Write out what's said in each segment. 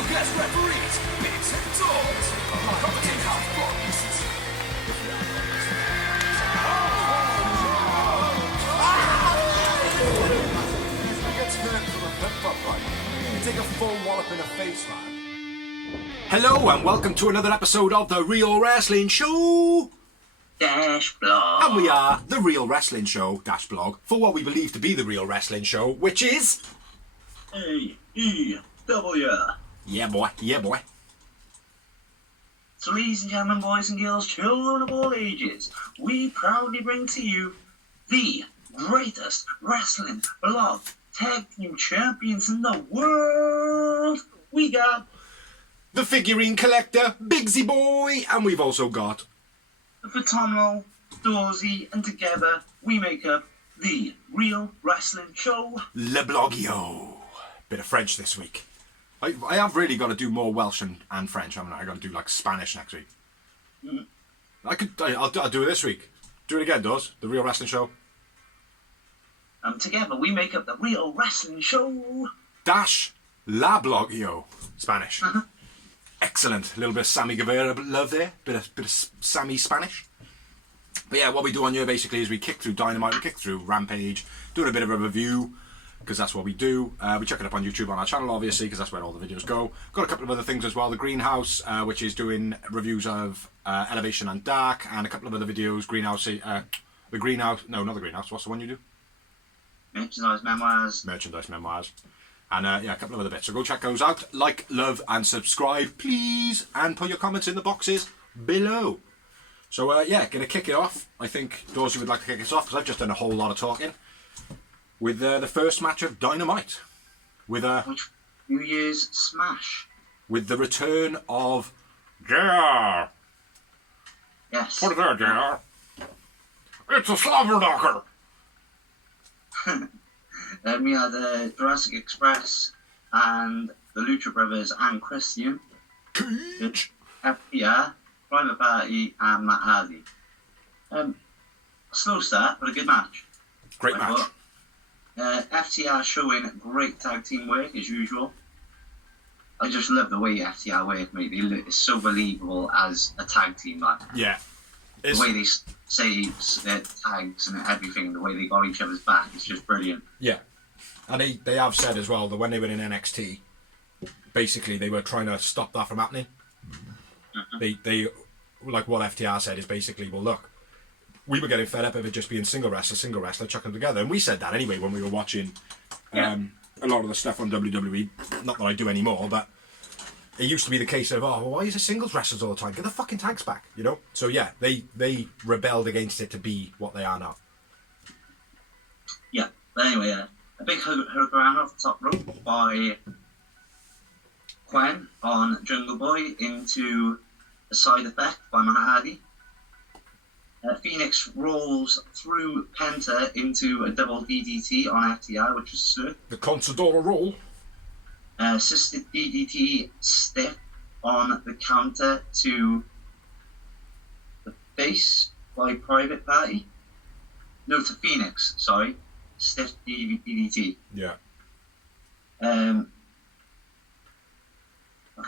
special guest referees, bigs and dogs, commentate how focused. He gets hurt from a flip-flop fight. You take a full wallop in the face, man. Hello and welcome to another episode of The Real Wrestling Show! Dash blog. And we are The Real Wrestling Show dash blog for what we believe to be The Real Wrestling Show, which is... A-E-W. Yeah boy, yeah boy. So ladies and gentlemen, boys and girls, children of all ages, we proudly bring to you the greatest wrestling blog tag team champions in the world. We got The figurine collector, Bigsy Boy, and we've also got the phenomenal Dorsey, and together we make up the Real Wrestling Show. Le Blogio. Bit of French this week. I have really got to do more Welsh and French, haven't I? I got to do like Spanish next week. I'll do it this week. Do it again, Doors. The Real Wrestling Show. Together we make up the Real Wrestling Show. Dash La Blogio. Spanish. Excellent. A little bit of Sammy Guevara love there. Bit of Sammy Spanish. But yeah, what we do on here basically is we kick through Dynamite, we kick through Rampage, doing a bit of a review, because that's what we do. We check it up on YouTube on our channel, obviously, because that's where all the videos go. Got a couple of other things as well. The Greenhouse, which is doing reviews of Elevation and Dark, and a couple of other videos. Greenhouse, the Greenhouse, no, not the Greenhouse. What's the one you do? Merchandise Memoirs. Merchandise Memoirs. And yeah, a couple of other bits. So go check those out. Like, love, and subscribe, please. And put your comments in the boxes below. So yeah, gonna kick it off. I think Dorsey would like to kick us off, because I've just done a whole lot of talking. With the first match of Dynamite. With New Year's Smash. With the return of JR. Yes. Put it there, JR. It's a slobberknocker. Then we had Jurassic Express and the Lucha Brothers and Christian. Cage. FPR, Private Party, and Matt Hardy. Slow start, but a good match. Great match. FTR showing great tag team work as usual. I just love the way FTR work, mate. It's so believable as a tag team, man. Yeah. The way they say their tags and everything, and the way they got each other's back, it's just brilliant. Yeah. And they have said as well that when they were in NXT, basically they were trying to stop that from happening. They like what FTR said is basically, well, look, we were getting fed up of it just being single wrestler, chuck them together. And we said that anyway when we were watching a lot of the stuff on WWE. Not that I do anymore, but it used to be the case of, oh, well, why is it singles wrestlers all the time? Get the fucking tags back, you know? So yeah, they rebelled against it to be what they are now. Yeah, but anyway, a big hurricane off the top rope by Quen on Jungle Boy into a side effect by Matt Hardy. Phoenix rolls through Penta into a double DDT on FTR, which is sick. The Consadora roll. Assisted DDT stiff on the counter to the face by Private Party. No, to Phoenix, sorry. Stiff DDT. Yeah. Okay,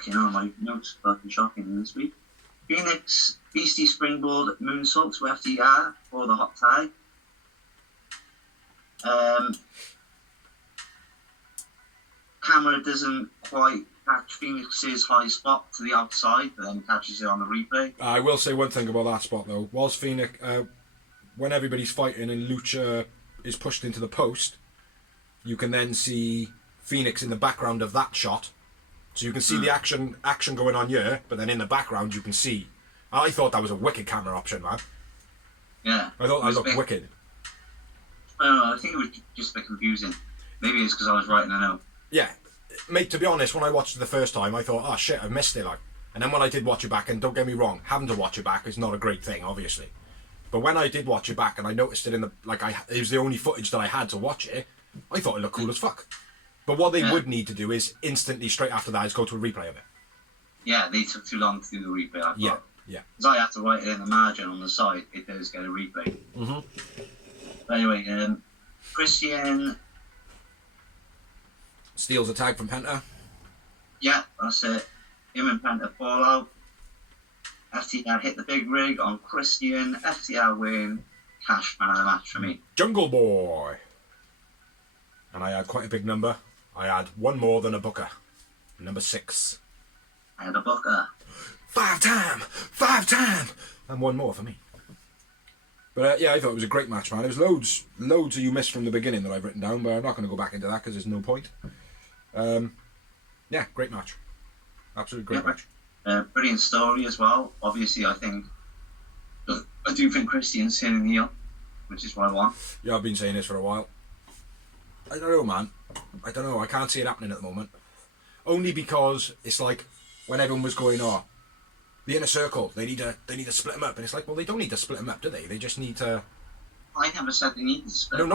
now my notes are fucking shocking this week. Phoenix Beastie Springboard moonsault to FTR for the hot tag. Camera doesn't quite catch Phoenix's high spot to the outside, but then catches it on the replay. I will say one thing about that spot though. Was Phoenix when everybody's fighting and Lucha is pushed into the post, you can then see Phoenix in the background of that shot. So you can see the action going on here, but then in the background you can see. I thought that was a wicked camera option, man. Yeah. I thought that looked wicked. I don't know, I think it was just a bit confusing. Maybe it's because I was writing a note. Yeah. Mate, to be honest, when I watched it the first time, I thought, oh shit, I missed it, like. And then when I did watch it back, and don't get me wrong, having to watch it back is not a great thing, obviously. But when I did watch it back and I noticed it in the, it was the only footage that I had to watch it, I thought it looked cool as fuck. But what they would need to do is instantly, straight after that, is go to a replay of it. Yeah, they took too long to do the replay, I thought. Yeah. Because I had to write it in the margin on the side, it does get a replay. Mm-hmm. But anyway, Christian steals a tag from Penta. Yeah, that's it. Him and Penta fall out. FTR hit the big rig on Christian. FTR win. Cash man of the match for me. Jungle Boy. And I had quite a big number. I had one more than a booker. Number 6. I had a booker. 5 time, and one more for me. But yeah, I thought it was a great match, man. There was loads you missed from the beginning that I've written down, but I'm not going to go back into that because there's no point. Yeah, great match. Absolutely great match. Brilliant story as well. Obviously, I do think Christian's turning heel, which is what I want. Yeah, I've been saying this for a while. I don't know, man. I don't know. I can't see it happening at the moment. Only because it's like when everyone was going, oh, the Inner Circle, they need to split them up, and it's like, well, they don't need to split them up, do they? They just need to. I never said they need to split. No,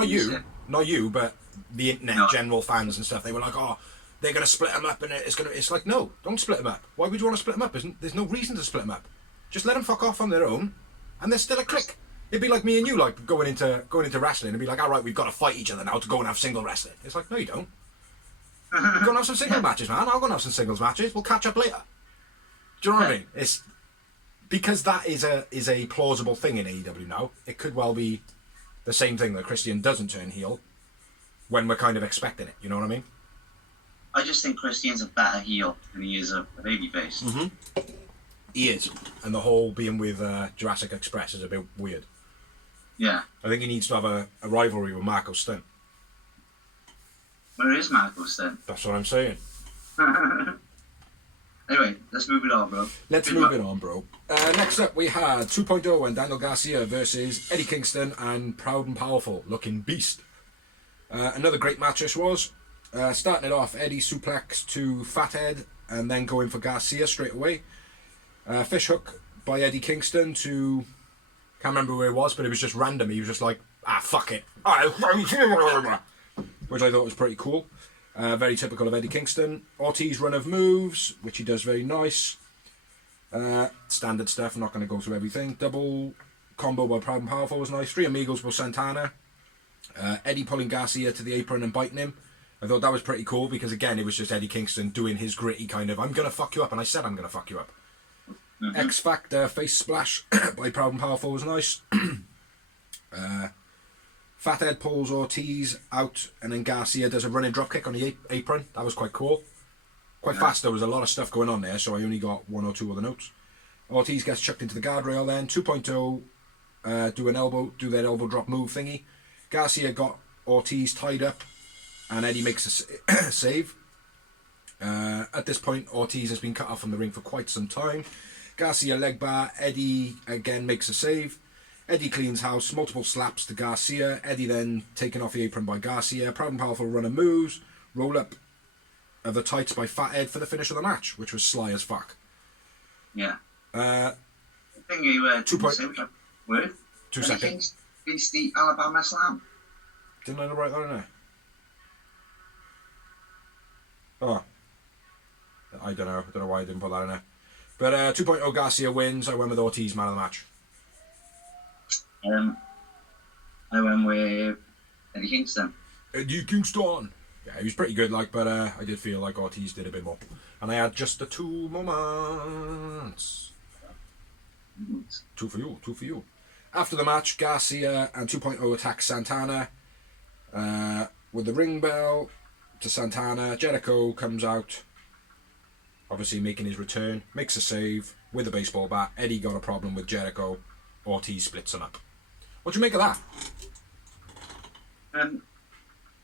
not you, but the internet, general fans and stuff. They were like, oh, they're gonna split them up, and it's like, no, don't split them up. Why would you want to split them up? There's no reason to split them up. Just let them fuck off on their own, and there's still a clique. It'd be like me and you, like going into wrestling and be like, all right, we've got to fight each other now to go and have single wrestling. It's like, no, you don't. Go and have some single matches, man. I'll go and have some singles matches. We'll catch up later. Do you know what I mean? It's because that is a plausible thing in AEW now. It could well be the same thing that Christian doesn't turn heel when we're kind of expecting it. You know what I mean? I just think Christian's a better heel than he is a babyface. Mm-hmm. He is, and the whole being with Jurassic Express is a bit weird. Yeah. I think he needs to have a rivalry with Marco Stunt. Where is Marco Stunt? That's what I'm saying. Anyway, let's move it on, bro. Let's move it on, bro. Next up, we had 2.0 and Daniel Garcia versus Eddie Kingston and Proud and Powerful, looking beast. Another great match this was. Starting it off, Eddie suplex to Fathead and then going for Garcia straight away. Fish hook by Eddie Kingston to... Can't remember where it was, but it was just random. He was just like, fuck it. Which I thought was pretty cool. Very typical of Eddie Kingston. Ortiz run of moves, which he does very nice. Standard stuff, I'm not going to go through everything. Double combo by Proud and Powerful was nice. 3 Amigos by Santana. Eddie pulling Garcia to the apron and biting him. I thought that was pretty cool because, again, it was just Eddie Kingston doing his gritty kind of, I'm going to fuck you up, and I said I'm going to fuck you up. Mm-hmm. X Factor face splash by Proud and Powerful was nice. Fathead pulls Ortiz out, and then Garcia does a running dropkick on the apron. That was quite cool. Quite fast. There was a lot of stuff going on there, so I only got 1 or 2 other notes. Ortiz gets chucked into the guardrail then. 2.0 do that elbow drop move thingy. Garcia got Ortiz tied up, and Eddie makes a save. At this point, Ortiz has been cut off from the ring for quite some time. Garcia leg bar. Eddie again makes a save. Eddie cleans house, multiple slaps to Garcia. Eddie then taken off the apron by Garcia. Proud and Powerful runner moves. Roll up of the tights by Fathead for the finish of the match, which was sly as fuck. Yeah. I think you 2 word. 2 seconds. It's the Alabama Slam. Didn't I write that in there? Oh. I don't know why I didn't put that in there. But 2.0 Garcia wins. I went with Ortiz man of the match. I went with Eddie Kingston. Eddie Kingston. Yeah, he was pretty good, but I did feel like Ortiz did a bit more. And I had just the 2 moments. 2 for you. After the match, Garcia and 2.0 attack Santana with the ring bell to Santana. Jericho comes out, obviously making his return, makes a save with a baseball bat. Eddie got a problem with Jericho. Ortiz splits him up. What do you make of that?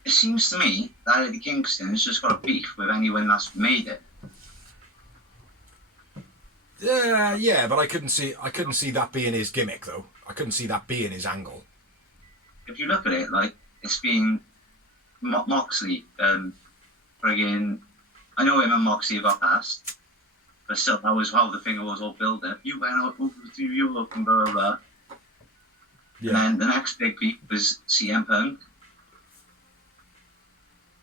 It seems to me that Eddie Kingston has just got a beef with anyone that's made it. Yeah, but I couldn't see that being his gimmick though. I couldn't see that being his angle. If you look at it, it's been Moxley, friggin'. I know him and Moxley got past, but still, that was how the thing was all built up. You went out over to Europe and blah blah blah. Yeah. And then the next big beef was CM Punk.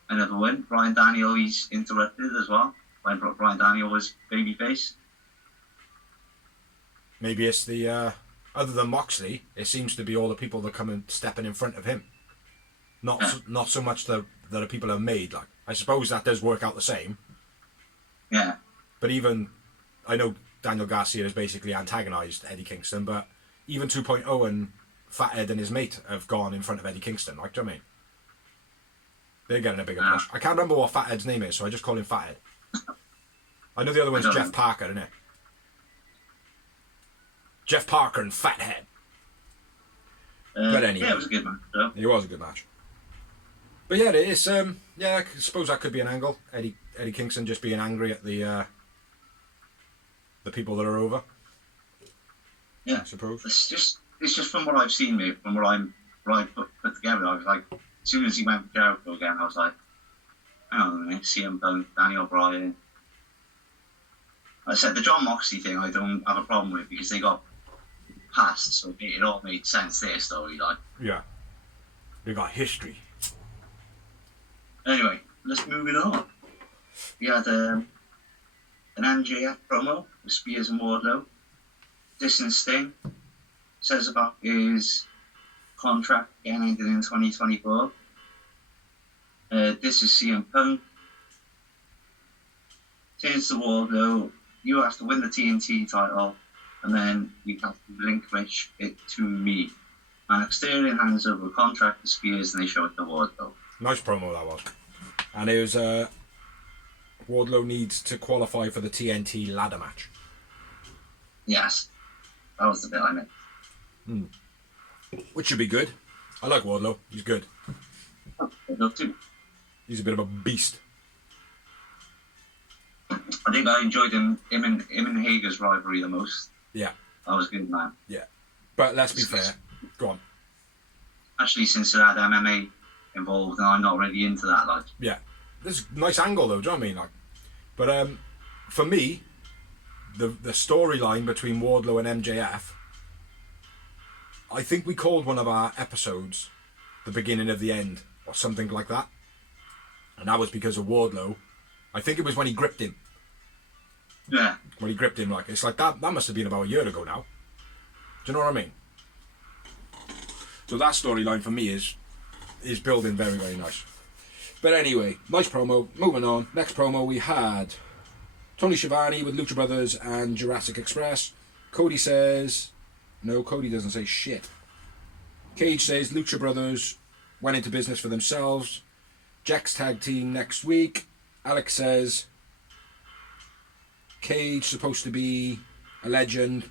Another one. Bryan Daniel, he's interrupted as well. When Bryan Daniel was babyface. Maybe it's the other than Moxley, it seems to be all the people that come and stepping in front of him. Not so much that the people are made. I suppose that does work out the same. Yeah. But even, I know Daniel Garcia has basically antagonised Eddie Kingston, but even 2.0 and Fathead and his mate have gone in front of Eddie Kingston. Like, do you know what I mean? They're getting a bigger push. I can't remember what Fathead's name is, so I just call him Fathead. I know the other one's Jeff Parker, isn't it? Jeff Parker and Fathead. But anyway. Yeah, it was a good match. So. It was a good match. But yeah, it is. I suppose that could be an angle. Eddie Kingston just being angry at the people that are over. Yeah, I suppose. It's just from what I've seen, mate. From what I put together, I was like, as soon as he went for Jericho again, I was like, hang on a minute, CM Punk, Daniel Bryan. I said the John Moxley thing I don't have a problem with because they got passed, so it all made sense, their storyline. Yeah. They got history. Anyway, let's move it on. We had an MJF promo with Spears and Wardlow. Dissing Sting. Says about his contract getting ended in 2024. This is CM Punk. Turns to Wardlow. You have to win the TNT title, and then you have to relinquish it to me. And Sterling hands over a contract to Spears, and they show it to Wardlow. Nice promo that was. And it was Wardlow needs to qualify for the TNT ladder match. Yes. That was the bit I meant. Which should be good. I like Wardlow. He's good. I love too. He's a bit of a beast. I think I enjoyed him and Hager's rivalry the most. Yeah. That was good, man. Yeah. But let's be fair. Go on. Especially since it had MMA involved, and I'm not really into that. Like. Yeah. This is a nice angle, though. Do you know what I mean? Like, but for me, the storyline between Wardlow and MJF, I think we called one of our episodes the beginning of the end or something like that, and that was because of Wardlow. I think it was when he gripped him. Yeah. When he gripped him, like it's like that must have been about a year ago now. Do you know what I mean? So that storyline for me is building very, very nice. But anyway, nice promo. Moving on. Next promo we had Tony Schiavone with Lucha Brothers and Jurassic Express. Cody says... No, Cody doesn't say shit. Cage says Lucha Brothers went into business for themselves. Jack's tag team next week. Alex says Cage supposed to be a legend,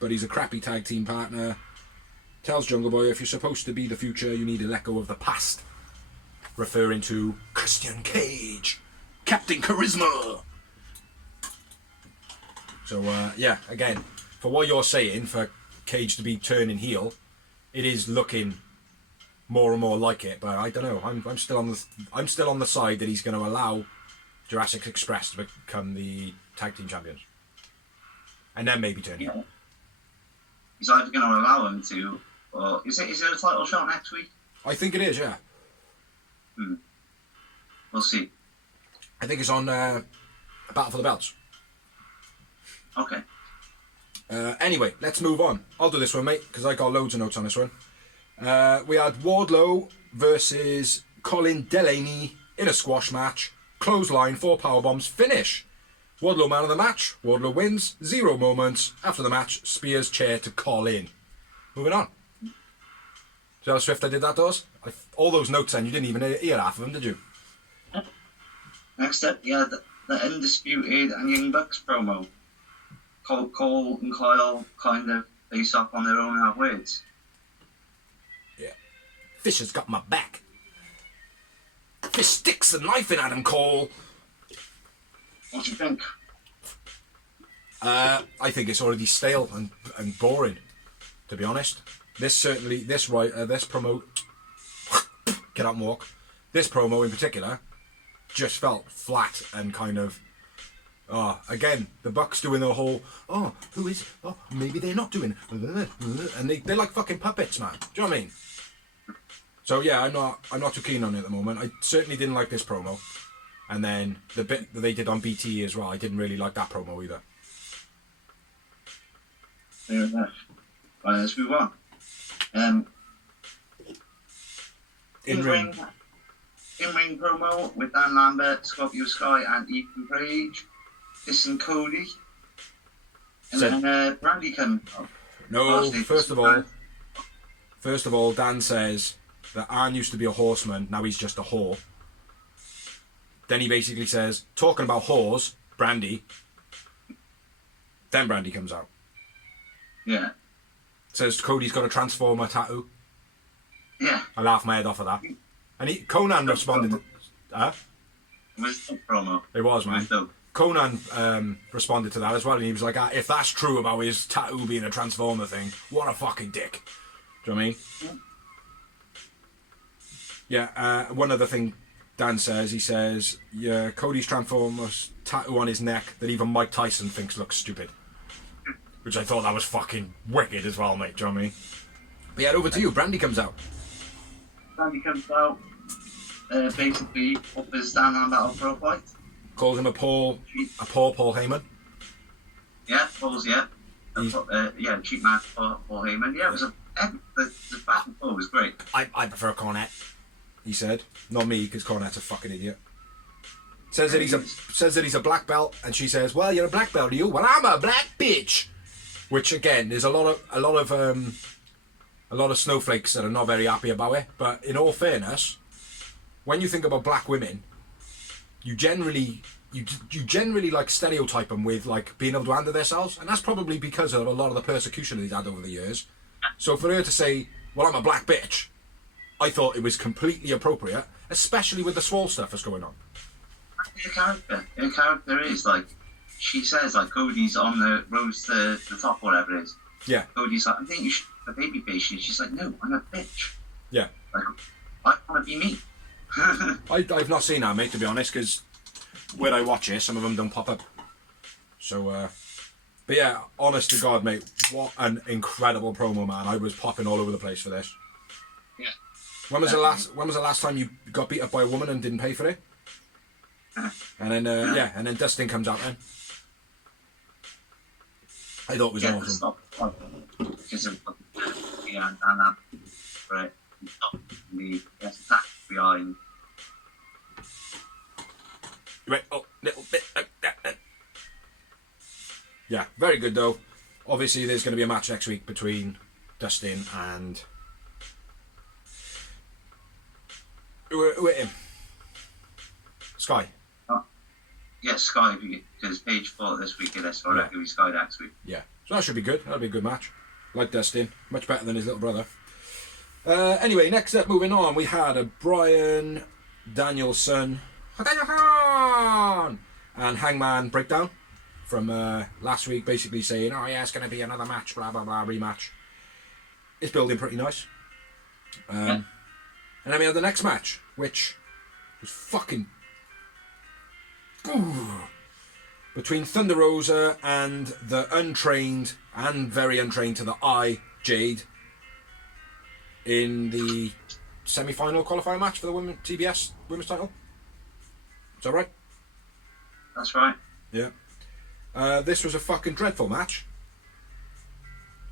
but he's a crappy tag team partner. Tells Jungle Boy, if you're supposed to be the future, you need to let go of the past. Referring to Christian Cage, Captain Charisma. So, yeah, again, for what you're saying, for Cage to be turning heel, it is looking more and more like it. But I don't know. I'm still on the side that he's going to allow Jurassic Express to become the tag team champions, and then maybe turn heel. He's either going to allow him to, or is it a title shot next week? I think it is. Yeah. We'll see. I think it's on Battle for the Belts. Okay. Anyway, let's move on. I'll do this one, mate, because I got loads of notes on this one. We had Wardlow versus Colin Delaney in a squash match. Clothesline, 4 powerbombs, finish. Wardlow man of the match. Wardlow wins. 0 moments. After the match, Spears chair to Colin. Moving on. See how swift I did that, Dawes? All those notes then, you didn't even hear half of them, did you? Next up, yeah, the Undisputed and Young Bucks promo. Cole and Kyle kind of face up on their own half-words. Yeah. Fisher's got my back. Fish sticks a knife in Adam Cole. What do you think? I think it's already stale and boring, to be honest. This promo... Get out and walk. This promo in particular just felt flat and kind of... again, the Bucks doing the whole, who is, maybe they're not doing, and they're like fucking puppets, man. Do you know what I mean? So yeah, I'm not too keen on it at the moment. I certainly didn't like this promo, and then the bit that they did on BT as well, I didn't really like that promo either. Fair enough. Right, let's move on. In-ring promo with Dan Lambert, Scorpio Sky, and Ethan Page. This and Cody. And So- then Brandy comes out. No, first of all, Dan says that Arn used to be a horseman, now he's just a whore. Then he basically says, talking about whores, Brandy. Then Brandy comes out. Yeah. Says Cody's got a transformer tattoo. Yeah. I laughed my head off of that. And Conan responded. It was a promo. It was, man. Conan responded to that as well, and he was like, if that's true about his tattoo being a transformer thing, what a fucking dick. Do you know what I mean? Yeah, one other thing Dan says, he says, yeah, Cody's Transformers tattoo on his neck that even Mike Tyson thinks looks stupid. Which I thought that was fucking wicked as well, mate, do you know what I mean? But yeah, over to you, Brandy comes out. Brandy comes out, basically offers Dan and Battle for a fight. Calls him a poor Paul Heyman. Yeah, Paul's, yeah. Cheap man Paul Heyman. Yeah, it was the back and forth was great. I prefer Cornette, he said. Not me, because Cornette's a fucking idiot. Says that he's a black belt, and she says, "Well, you're a black belt, are you? Well, I'm a black bitch." Which again, there's a lot of snowflakes that are not very happy about it. But in all fairness, when you think about black women, you generally like stereotype them with like being able to handle themselves, and that's probably because of a lot of the persecution they've had over the years. So for her to say, "Well, I'm a black bitch," I thought it was completely appropriate, especially with the swole stuff that's going on. Her character is like, she says like Cody's on the rose to the top, whatever it is. Yeah. Cody's like, I think you should have a baby face. And she's like, no, I'm a bitch. Yeah. Like, I want to be me. I've not seen that, mate, to be honest, because when I watch it, some of them don't pop up. So, but yeah, honest to God, mate, what an incredible promo, man. I was popping all over the place for this. Yeah. When was the last time you got beat up by a woman and didn't pay for it? And then and then Dustin comes out then. I thought it was awesome. Because of right. The attack behind. Right, little bit. Yeah, very good though. Obviously, there's going to be a match next week between Dustin and who him? Sky. Yeah, Sky, because Paige fought this week, so I reckon we Sky next week. Yeah, so that should be good. That'll be a good match. Like Dustin, much better than his little brother. Anyway, next up, moving on, we had a Bryan Danielson and Hangman breakdown from last week, basically saying, "Oh yeah, it's going to be another match, blah blah blah, rematch." It's building pretty nice. And then we had the next match, which was fucking. Between Thunder Rosa and the untrained and very untrained to the eye Jade in the semi-final qualifying match for the TBS women's title. Is that right? That's right. Yeah. This was a fucking dreadful match.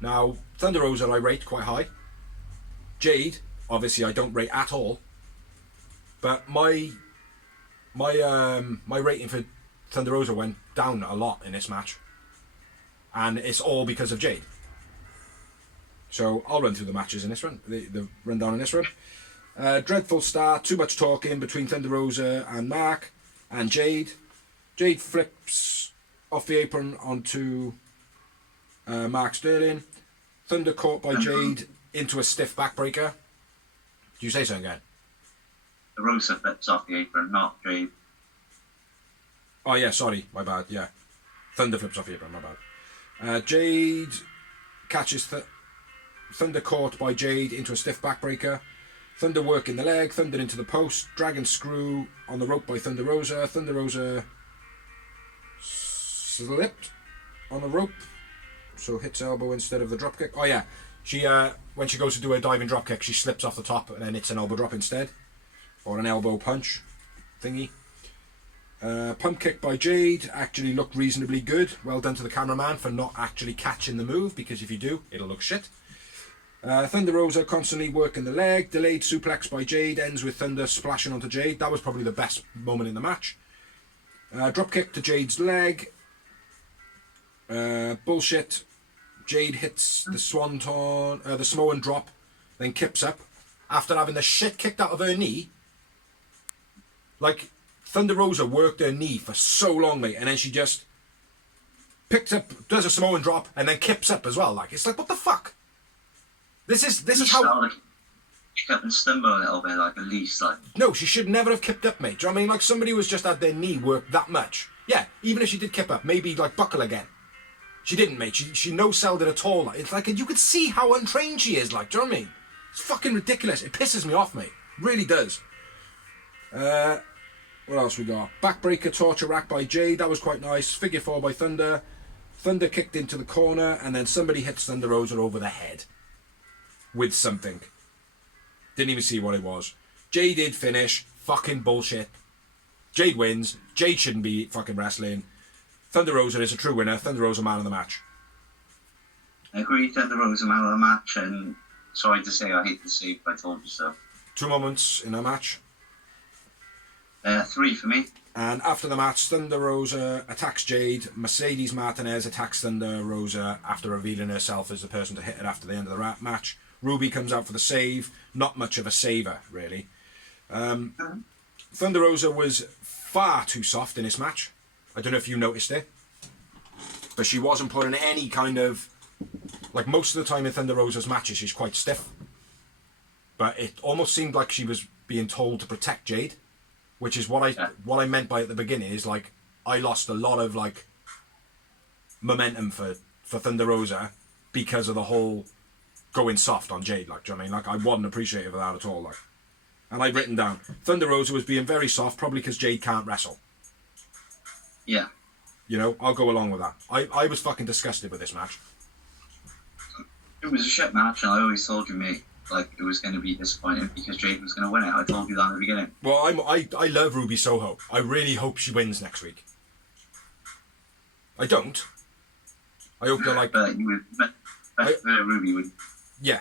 Now, Thunder Rosa I rate quite high. Jade, obviously I don't rate at all. But my rating for Thunder Rosa went down a lot in this match, and it's all because of Jade. So I'll run through the matches in this one, the rundown in this one. Dreadful start, too much talking between Thunder Rosa and Mark and Jade. Jade flips off the apron onto Mark Sterling. Thunder caught by Jade into a stiff backbreaker. Do you say so again? The Rosa flips off the apron, not Jade. Oh yeah, sorry, my bad, yeah. Thunder flips off the apron, my bad. Jade catches Thunder caught by Jade into a stiff backbreaker. Thunder working the leg, Thunder into the post, dragon screw on the rope by Thunder Rosa. Thunder Rosa slipped on the rope, so hits elbow instead of the dropkick. Oh yeah, she when she goes to do a diving dropkick, she slips off the top and then it's an elbow drop instead. Or an elbow punch thingy. Pump kick by Jade actually looked reasonably good. Well done to the cameraman for not actually catching the move, because if you do, it'll look shit. Thunder Rosa constantly working the leg. Delayed suplex by Jade ends with Thunder splashing onto Jade. That was probably the best moment in the match. Drop kick to Jade's leg. Bullshit. Jade hits the swanton, the Samoan drop, then kips up after having the shit kicked out of her knee. Like, Thunder Rosa worked her knee for so long, mate, and then she just picks up, does a Samoan drop, and then kips up as well. Like, it's like, what the fuck? This is how. Like, kick up and stumble a little bit, like, at least, like. No, she should never have kipped up, mate. Do you know what I mean? Like, somebody who's just had their knee worked that much. Yeah, even if she did kip up, maybe, like, buckle again. She didn't, mate. She no-selled it at all. Like, it's like, you could see how untrained she is, like, do you know what I mean? It's fucking ridiculous. It pisses me off, mate. Really does. What else we got? Backbreaker torture rack by Jade. That was quite nice. Figure 4 by Thunder. Thunder kicked into the corner, and then somebody hits Thunder Rosa over the head. With something. Didn't even see what it was. Jade did finish. Fucking bullshit. Jade wins. Jade shouldn't be fucking wrestling. Thunder Rosa is a true winner. Thunder Rosa man of the match. I agree, Thunder Rosa man of the match, and sorry to say, I hate to say, but I told you so. 2 moments in a match. 3 for me. And after the match, Thunder Rosa attacks Jade. Mercedes Martinez attacks Thunder Rosa after revealing herself as the person to hit it after the end of the match. Ruby comes out for the save. Not much of a saver, really. Thunder Rosa was far too soft in this match. I don't know if you noticed it. But she wasn't putting any kind of... Like, most of the time in Thunder Rosa's matches, she's quite stiff. But it almost seemed like she was being told to protect Jade. Which is what I meant by at the beginning, is like, I lost a lot of, like, momentum for Thunder Rosa because of the whole going soft on Jade, like, do you know what I mean? Like, I wasn't appreciative of that at all, like. And I've written down, Thunder Rosa was being very soft, probably because Jade can't wrestle. Yeah. You know, I'll go along with that. I was fucking disgusted with this match. It was a shit match, and I always told you, mate, like, it was going to be disappointing because Jade was going to win it. I told you that at the beginning. Well, I love Ruby Soho. I really hope she wins next week. I don't. I hope they're like... But you would... Ruby would... Yeah.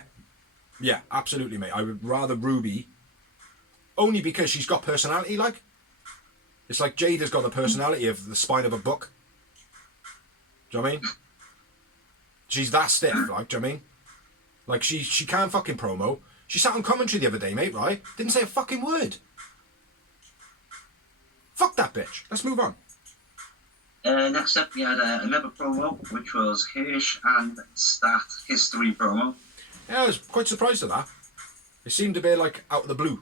Yeah, absolutely, mate. I would rather Ruby... Only because she's got personality, like. It's like Jade has got the personality of the spine of a book. Do you know what I mean? She's that stiff, like, do you know what I mean? Like, she can't fucking promo. She sat on commentary the other day, mate, right? Didn't say a fucking word. Fuck that bitch. Let's move on. Next up, we had another promo, which was Hirsch and Stat History promo. Yeah, I was quite surprised at that. It seemed to be, like, out of the blue.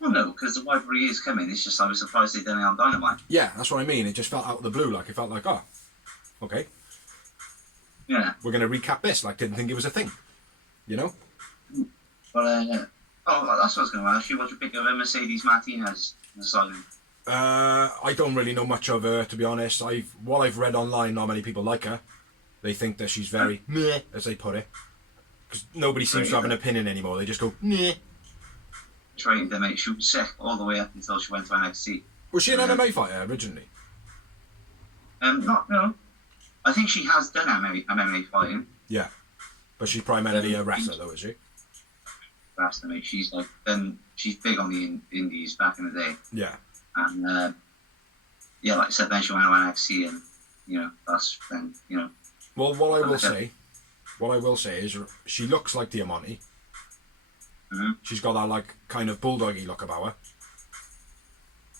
Well, no, because the rivalry is coming. It's just I was surprised they done it on Dynamite. Yeah, that's what I mean. It just felt out of the blue. Like, it felt like, oh, okay. Yeah. We're going to recap this. Like, didn't think it was a thing. You know? But, that's what I was going to ask you. What do you think of Mercedes Martinez? I don't really know much of her, to be honest. What I've read online, not many people like her. They think that she's very meh, as they put it. Because nobody seems to have an opinion anymore. They just go, meh. Trained them, mate. She was sick all the way up until she went to NXT. Was she an MMA fighter originally? No. I think she has done MMA fighting. Yeah. But she's primarily a wrestler, though, is she? Wrestler, mate. She's big on the indies back in the day. Yeah. And, yeah, like I said, then she went to NXT and, you know, that's then, you know. Well, what I will say is she looks like Diamante. Mm-hmm. She's got that, like, kind of bulldoggy look about her.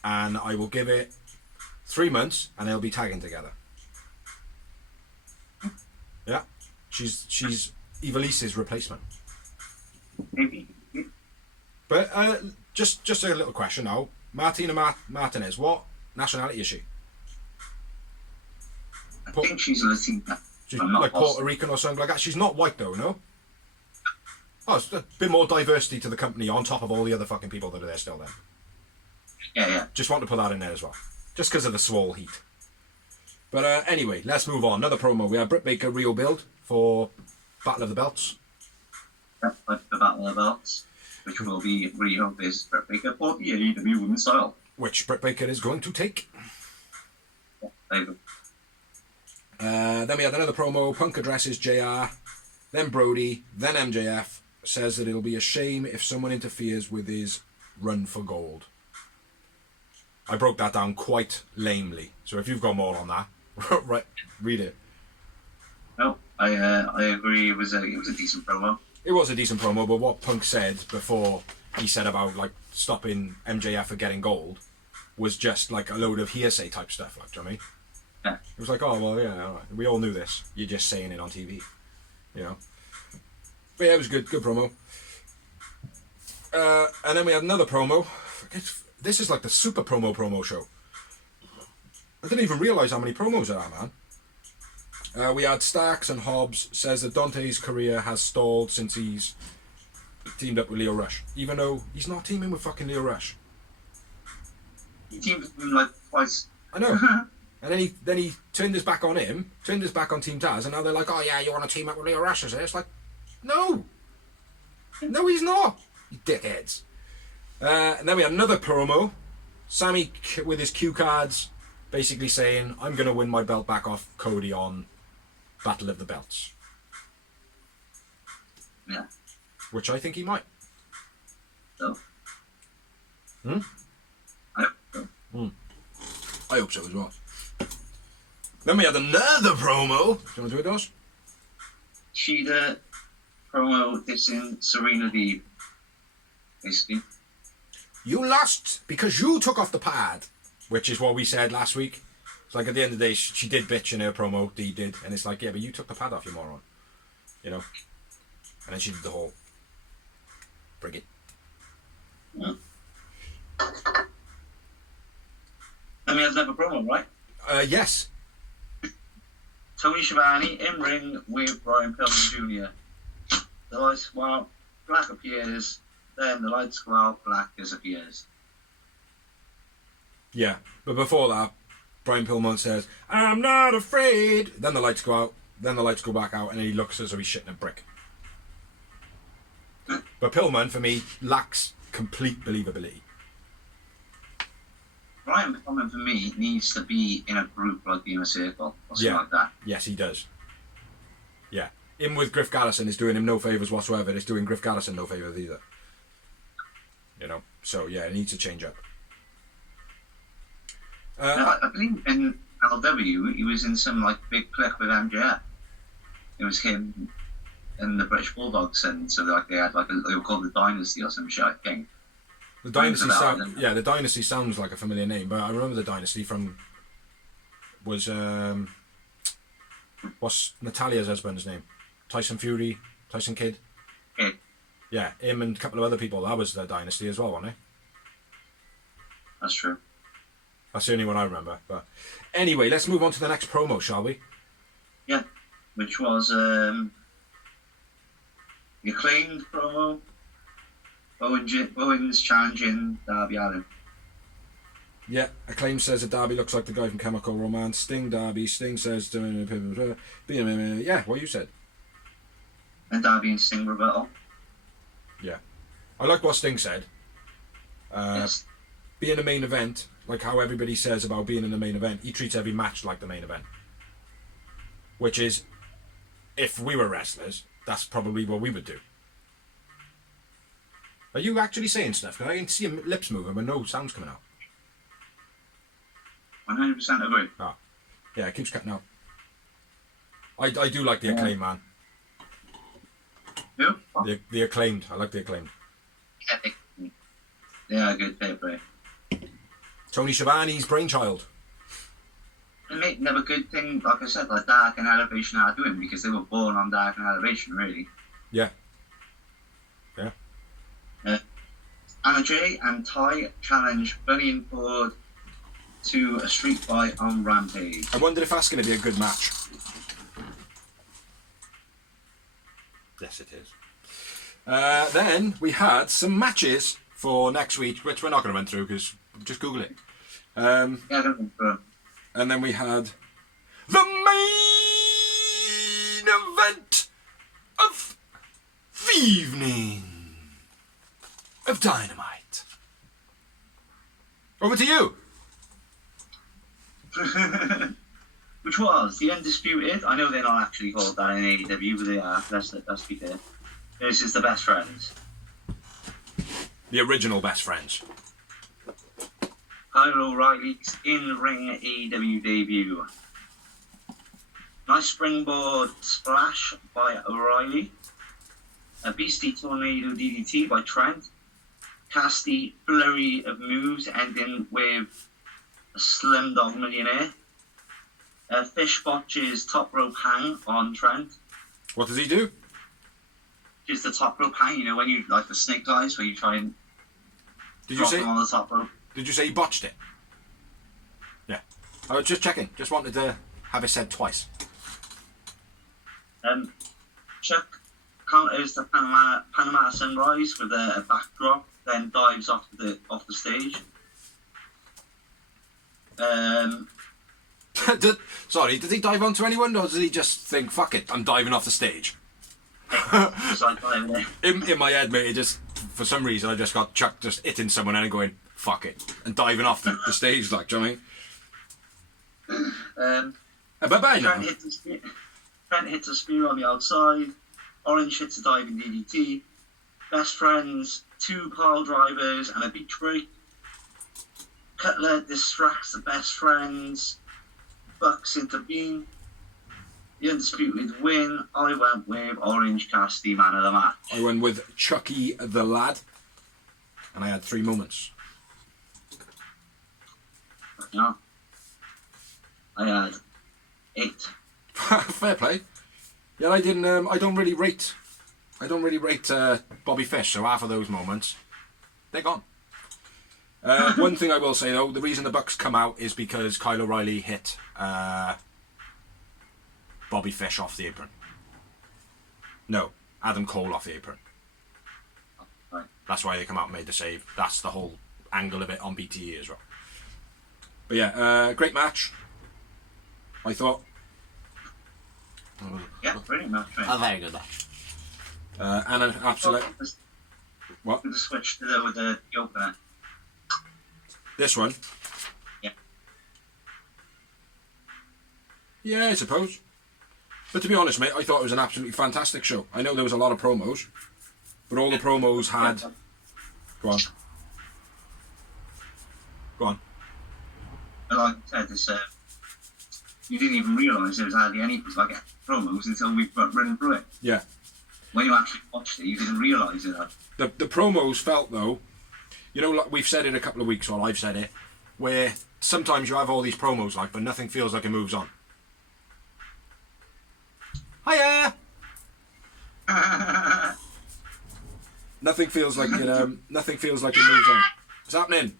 And I will give it 3 months and they'll be tagging together. Yeah. She's Ivalice's replacement. Maybe. But just a little question now. Martina Martinez, what nationality is she? I think she's a Latina. She's like Puerto Rican or something like that. She's not white though, no? Oh, it's a bit more diversity to the company on top of all the other fucking people that are there still then. Yeah. Just want to put that in there as well. Just because of the swole heat. But anyway, let's move on. Another promo. We have Britt Baker Rio build for Battle of the Belts. The Battle of the Belts, which will be Rio versus Britt Baker for the AEW Women's title. Which Britt Baker is going to take. There you go. Then we had another promo. Punk addresses JR, then Brody, then MJF. Says that it'll be a shame if someone interferes with his run for gold. I broke that down quite lamely. So if you've got more on that, Right, read it. No, I agree. It was a decent promo. It was a decent promo, but what Punk said before he said about like stopping MJF for getting gold was just like a load of hearsay type stuff. Like, do you know what I mean? Yeah. It was like, oh well, yeah, all right. We all knew this. You're just saying it on TV, you know. But yeah, it was good promo. And then we had another promo. This is like the super promo show. I didn't even realise how many promos there are, man. We had Starks and Hobbs says that Dante's career has stalled since he's teamed up with Leo Rush, even though he's not teaming with fucking Leo Rush. He teamed with him like twice. I know. And then he turned his back on him, turned his back on Team Taz, and now they're like, oh yeah, you want to team up with Leo Rush? It's like, no, he's not. You dickheads. And then we had another promo. Sammy with his cue cards, basically saying, I'm going to win my belt back off Cody on Battle of the Belts. Yeah. Which I think he might. So. Hmm? I hope so. I hope so as well. Then we had another promo. Do you want to do it, Dos? Cheetah Promo dissing Serena Deeb. Basically. You lost because you took off the pad. Which is what we said last week. It's like at the end of the day, she did bitch in her promo, Dee did. And it's like, yeah, but you took the pad off, you moron. You know? And then she did the whole... Bring it. Yeah. And we had another promo, right? Yes. Tony Schiavone in ring with Brian Pillman Jr. The lights go out, black appears, then the lights go out, black disappears. Yeah, but before that, Brian Pillman says, I'm not afraid. Then the lights go out, then the lights go back out, and then he looks as though he's shitting a brick. But Pillman, for me, lacks complete believability. Brian Pillman, for me, needs to be in a group like the Inner Circle or something like that. Yes, he does. Yeah. Him with Griff Garrison is doing him no favours whatsoever. It's doing Griff Garrison no favours either. You know? So, yeah, it needs to change up. I believe in LW, he was in some like big clique with MJF. It was him and the British Bulldogs, and so they had like they were called the Dynasty or some shit, I think. The Dynasty the Dynasty sounds like a familiar name, but I remember the Dynasty from was what's Natalia's husband's name? Tyson Fury, Tyson Kidd. Yeah. Yeah, him and a couple of other people. That was the Dynasty as well, wasn't it? That's true. That's the only one I remember. But anyway, let's move on to the next promo, shall we? Yeah, which was the acclaimed promo. Owens challenging Darby Allin. Yeah, Acclaim says that Darby looks like the guy from Chemical Romance. Sting Darby. Sting says, yeah, what you said. And Darby and Sting rebuttal. Yeah. I like what Sting said. Yes. Being a main event, like how everybody says about being in the main event, he treats every match like the main event. Which is, if we were wrestlers, that's probably what we would do. Are you actually saying stuff? Because I can see your lips moving but no sound's coming out. 100% agree. Ah. Yeah, it keeps cutting out. I do like the Acclaim, man. Who? The Acclaimed. I like the Acclaimed. Yeah, good favorite. Tony Schiavone's brainchild. And never good thing, like I said, like Dark and Elevation are doing because they were born on Dark and Elevation, really. Yeah. Yeah. Anna Jay and Ty challenge Bunny and Ford to a street fight on Rampage. I wondered if that's going to be a good match. Yes, it is. Then we had some matches for next week, which we're not going to run through because just Google it. Yeah, I don't know. And then we had the main event of the evening of Dynamite. Over to you. Which was the Undisputed. I know they're not actually called that in AEW, but they are. Let's be fair. This is the Best Friends. The original Best Friends. Kyle O'Reilly's in-ring AEW debut. Nice springboard splash by O'Reilly. A beastly tornado DDT by Trent. Casty flurry of moves ending with a Slim Dog Millionaire. Fish botches top rope hang on Trent. What does he do? Just the top rope hang, you know, when you, like the snake guys, where you try and drop them on the top rope. Did you say he botched it? Yeah. I was just checking. Just wanted to have it said twice. Chuck counters the Panama Sunrise with a backdrop, then dives off the stage. Did he dive onto anyone, or did he just think, fuck it, I'm diving off the stage? in my head, mate, it just, for some reason, I just got Chuck just hitting someone and going, fuck it, and diving off the stage, like, do you know what I mean? Bye-bye now. Trent hits a spear on the outside. Orange hits a diving DDT. Best friends, 2 pile drivers, and a beach break. Cutler distracts the best friends. Bucks intervene. The Undisputed win. I went with Orange Cassidy, man of the match. I went with Chucky the Lad. And I had 3 moments. Yeah. I had 8. Fair play. Yeah, I didn't. I don't really rate Bobby Fish. So half of those moments, they're gone. One thing I will say though, the reason the Bucks come out is because Kyle O'Reilly hit Bobby Fish off the apron. No, Adam Cole off the apron. Right. That's why they come out and made the save. That's the whole angle of it on BTE as well. But yeah, great match. I thought. Yeah, brilliant match. A very good match. And an absolute. What? The switch to with the opener. This one? Yeah. Yeah, I suppose. But to be honest, mate, I thought it was an absolutely fantastic show. I know there was a lot of promos, but all the promos had. Go on. Go on. And like I said, this, you didn't even realise there was hardly any promos until we got running through it. Yeah. When you actually watched it, you didn't realise it. The promos felt, though, you know, like we've said it a couple of weeks, or I've said it, where sometimes you have all these promos, like, but nothing feels like it moves on. Hiya! Nothing feels like it. Nothing feels like it moves on. What's happening?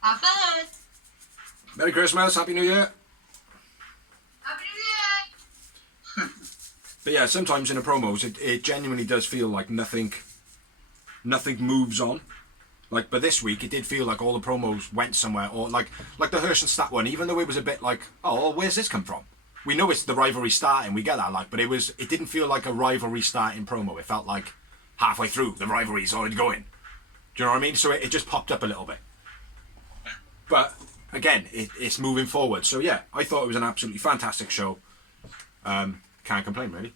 Have fun! Merry Christmas, Happy New Year. Happy New Year! But yeah, sometimes in the promos, it genuinely does feel like nothing moves on. Like, but this week, it did feel like all the promos went somewhere, or like the Hirsch and Stat one, even though it was a bit like, oh, where's this come from? We know it's the rivalry starting, we get that, like, but it didn't feel like a rivalry starting promo. It felt like halfway through, the rivalry's already going. Do you know what I mean? So it just popped up a little bit. But again, it's moving forward. So yeah, I thought it was an absolutely fantastic show. Can't complain, really.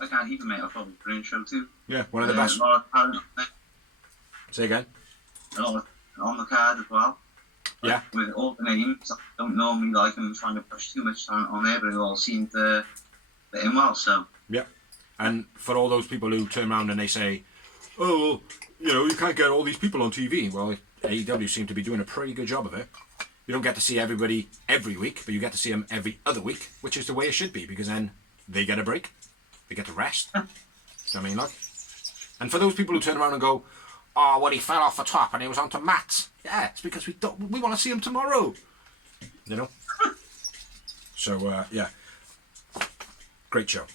I can't even, mate. I thought it was a brilliant show too. Yeah, one of the best. Say again. A lot on the card as well. Yeah. With all the names, I don't normally like them trying to push too much talent on there, but it all seemed to fit in well. So. Yeah. And for all those people who turn around and they say, "Oh, well, you know, you can't get all these people on TV." Well, AEW seem to be doing a pretty good job of it. You don't get to see everybody every week, but you get to see them every other week, which is the way it should be, because then they get a break, they get to rest. Do you know what I mean, like? And for those people who turn around and go, "Oh, well, he fell off the top and he was onto mats." Yeah, it's because we want to see him tomorrow. You know. So yeah, great show.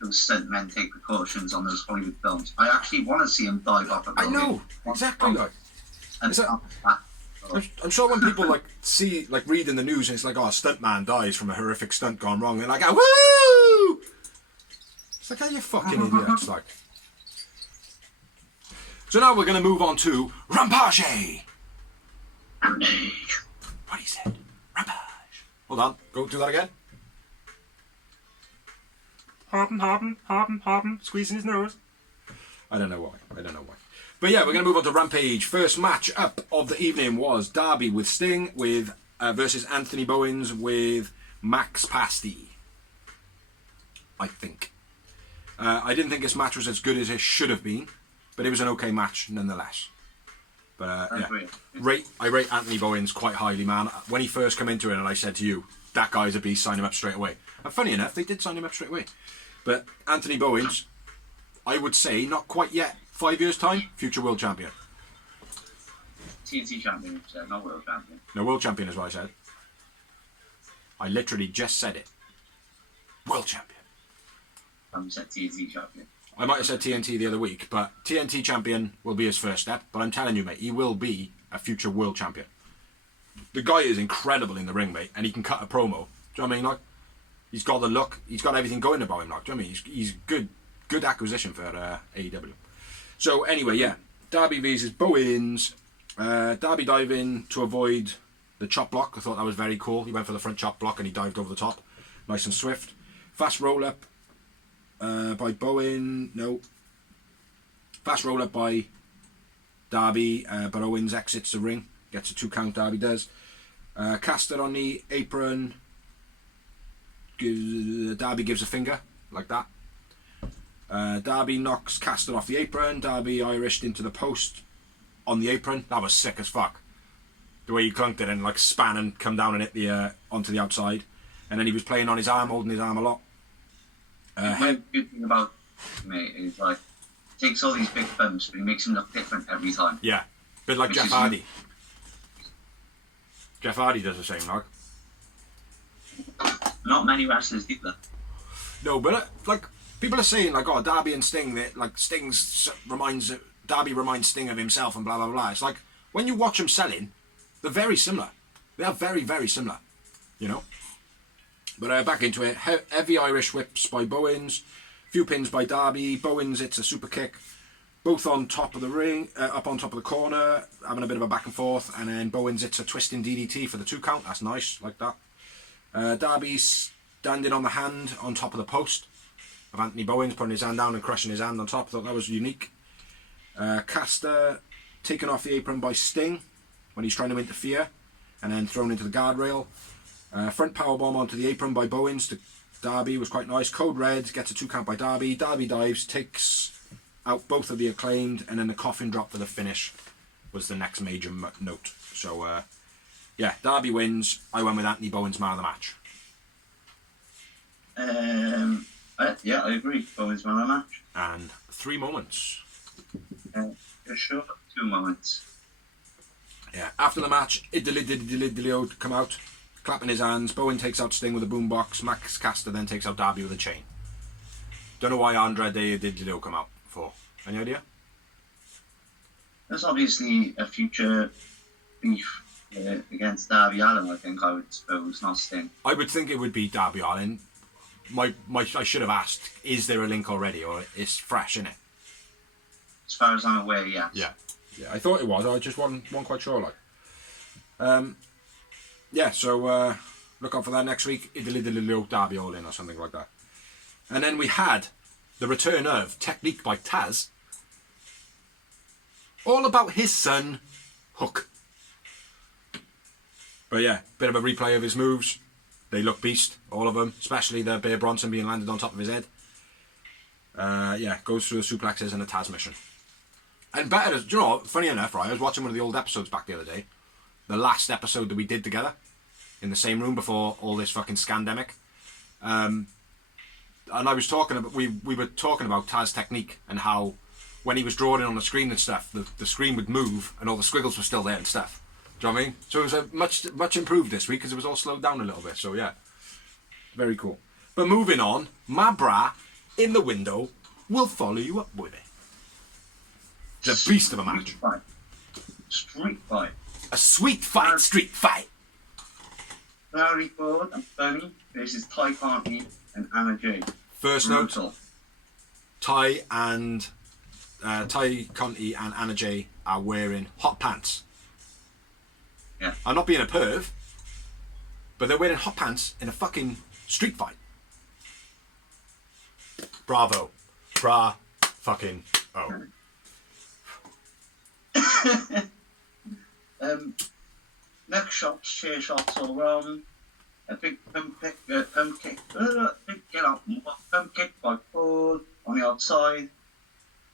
Those stuntmen take precautions on those Hollywood films. I actually want to see him dive off a building. I know exactly. Like, and I'm sure when people like see, like, read in the news and it's like, oh, a stuntman dies from a horrific stunt gone wrong, they're like, oh, woo! It's like, are you fucking idiots? Like. So now we're going to move on to Rampage. Rampage. What he said. Rampage. Hold on. Go do that again. Harden, squeezing his nose. I don't know why. But yeah, we're going to move on to Rampage. First match up of the evening was Darby with Sting versus Anthony Bowens with Max Pasty. I think. I didn't think this match was as good as it should have been, but it was an okay match nonetheless. But yeah, I rate Anthony Bowens quite highly, man. When he first came into it, and I said to you, that guy's a beast, sign him up straight away. And funny enough, they did sign him up straight away. But Anthony Bowens, I would say, not quite yet. 5 years' time, future world champion. TNT champion, you said, not world champion. No, world champion is what I said. I literally just said it. World champion. You said TNT champion. I might have said TNT the other week, but TNT champion will be his first step. But I'm telling you, mate, he will be a future world champion. The guy is incredible in the ring, mate, and he can cut a promo. Do you know what I mean? Like, he's got the look, he's got everything going about him. Like, do you know what I mean? He's good acquisition for AEW. So anyway, yeah, Darby versus Bowens. Darby diving to avoid the chop block. I thought that was very cool. He went for the front chop block and he dived over the top, nice and swift. Fast roll up by Bowen. No. Fast roll up by Darby, but Owens exits the ring. Gets a 2 count, Darby does. Caster on the apron. Darby gives a finger, like that. Darby knocks Caster off the apron. Darby Irished into the post on the apron. That was sick as fuck. The way he clunked it and like span and come down and hit the onto the outside. And then he was playing on his arm, holding his arm a lot. The good thing about mate is like he takes all these big bumps, but he makes him look different every time. Yeah, bit like Jeff Hardy. Jeff Hardy does the same, like. Not many wrestlers do that. No, but like people are saying, like, oh, Darby and Sting, that like Darby reminds Sting of himself and blah blah blah. It's like when you watch them selling, they're very similar. They are very very similar, you know. But back into it. Heavy Irish whips by Bowens, few pins by Darby. Bowens hits a super kick, both on top of the ring, up on top of the corner, having a bit of a back and forth, and then Bowens hits a twisting DDT for the 2 count. That's nice, like that. Darby standing on the hand on top of the post of Anthony Bowens, putting his hand down and crushing his hand on top. I thought that was unique. Caster taken off the apron by Sting when he's trying to interfere, and then thrown into the guardrail. Front powerbomb onto the apron by Bowens to Darby was quite nice. Code Red gets a 2 count by Darby. Darby dives, takes out both of the Acclaimed, and then the coffin drop for the finish was the next major note. So, yeah, Darby wins. I went with Anthony Bowens man of the match. Yeah, I agree. Bowens man of the match. And 3 moments. For sure, 2 moments. Yeah, after the match, Idilio come out, clapping his hands. Bowen takes out Sting with a boombox. Max Caster then takes out Darby with a chain. Don't know why Andrade Idilio come out for. Any idea? There's obviously a future beef against Darby Allin, I think, I would suppose, not Sting. I would think it would be Darby Allin. I should have asked, is there a link already, or it's fresh, innit? As far as I'm aware, yes. Yeah, I thought it was. I just wasn't quite sure, like. Yeah, so look out for that next week. Idilio Darby All In or something like that. And then we had the return of Technique by Taz. All about his son, Hook. But yeah, bit of a replay of his moves. They look beast, all of them, especially the Bear Bronson being landed on top of his head. Yeah, goes through the suplexes and the Taz mission. And better, do you know what, funny enough, right, I was watching one of the old episodes back the other day. The last episode that we did together in the same room before all this fucking scandemic. And I was talking about, we were talking about Taz technique and how when he was drawing in on the screen and stuff, the screen would move and all the squiggles were still there and stuff. Do you know what I mean? So it was a much improved this week because it was all slowed down a little bit. So yeah, very cool. But moving on, my bra in the window will follow you up with it. It's a beast of a match. Street fight. A sweet fight, street fight. Larry Ford and Bunny versus Ty Conti and Anna Jade. First note, Ty Conti and Anna Jay are wearing hot pants. Yeah. I'm not being a perv, but they're wearing hot pants in a fucking street fight. Bravo. Bra fucking oh. Neck shots, chair shots all around. A big pump kick by Ford on the outside.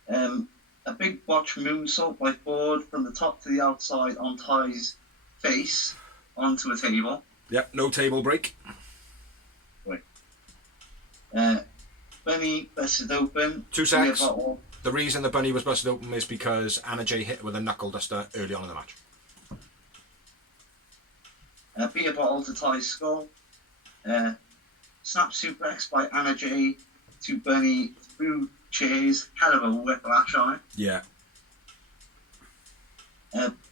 A big botch moonsault by Ford from the top to the outside on Ty's face onto a table. Yep, no table break. Right. Bunny busted open. 2 secs. The reason the Bunny was busted open is because Anna Jay hit her with a knuckle duster early on in the match. Beer bottle to Ty's skull. Snap suplex by Anna Jay to Bunny through chairs. Hell of a whiplash on it. Yeah.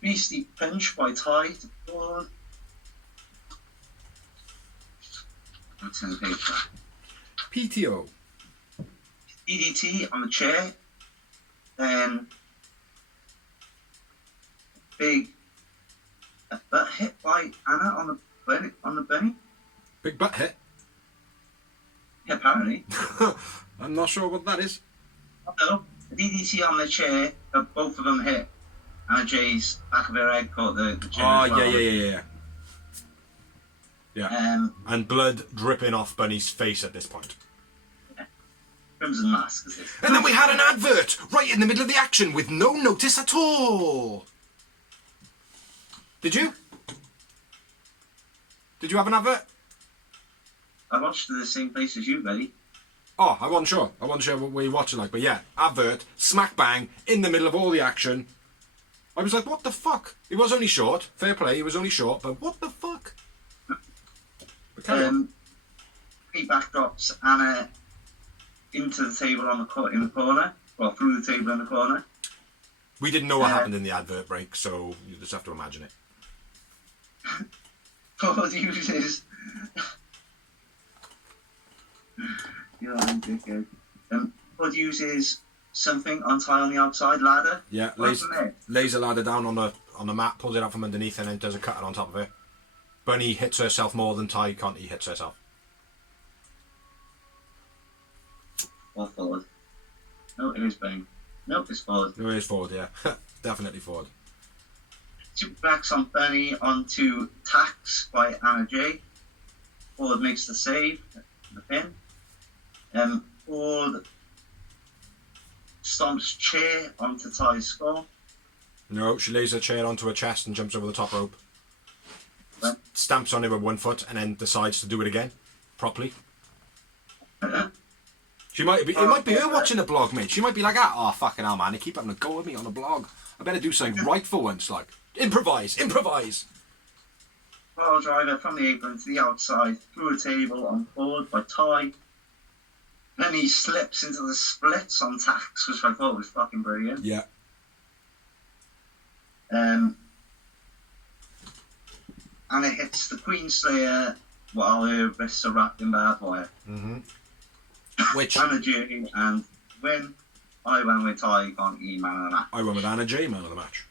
Beastie punch by Ty to Ford. What's in the picture? PTO. DDT on the chair. Then a butt hit by Anna on the bunny. Big butt hit. Yeah, apparently. I'm not sure what that is. No, the DDT on the chair, both of them hit. Anna Jay's back of her head caught the chair. Oh, as well. yeah. Yeah. And blood dripping off Bunny's face at this point. Crimson Mask is this. And then we had an advert right in the middle of the action with no notice at all. Did you? Did you have an advert? I watched it at the same place as you, buddy. Oh, I wasn't sure. I wasn't sure what we were watching like. But yeah, advert, smack bang, in the middle of all the action. I was like, what the fuck? It was only short. Fair play, it was only short. But what the fuck? He backdrops Anna into the table in the corner. Well, through the table in the corner. We didn't know what happened in the advert break, so you just have to imagine it. Ford uses... You're a dickhead. Ford uses something on Ty on the outside ladder. Yeah, lays a ladder down on the mat, pulls it out from underneath, and then does a cutter on top of it. Bunny hits herself more than Ty Conti hits herself. Or Ford. No, it is Bunny. No, it's Ford. No, it is Ford, yeah. Definitely Ford. Suplex on Bunny onto Tax by Anna Jay. Ford makes the save, the pin. Ford stomps chair onto Ty's skull. No, she lays her chair onto her chest and jumps over the top rope. What? Stamps on it with one foot and then decides to do it again, properly. It might be her watching the blog, mate. She might be like, oh, fucking hell, man, they keep having a go at me on the blog. I better do something right for once, like, improvise. Power driver from the apron to the outside, through a table on Ford by Ty. Then he slips into the splits on Tax, which I thought was fucking brilliant. Yeah. And it hits the Queen Slayer while her wrists are wrapped in barbed wire. Mm-hmm. Which... Anna Jay and win. I went with Ty Conti, man of the match. I went with Anna Jay, man of the match.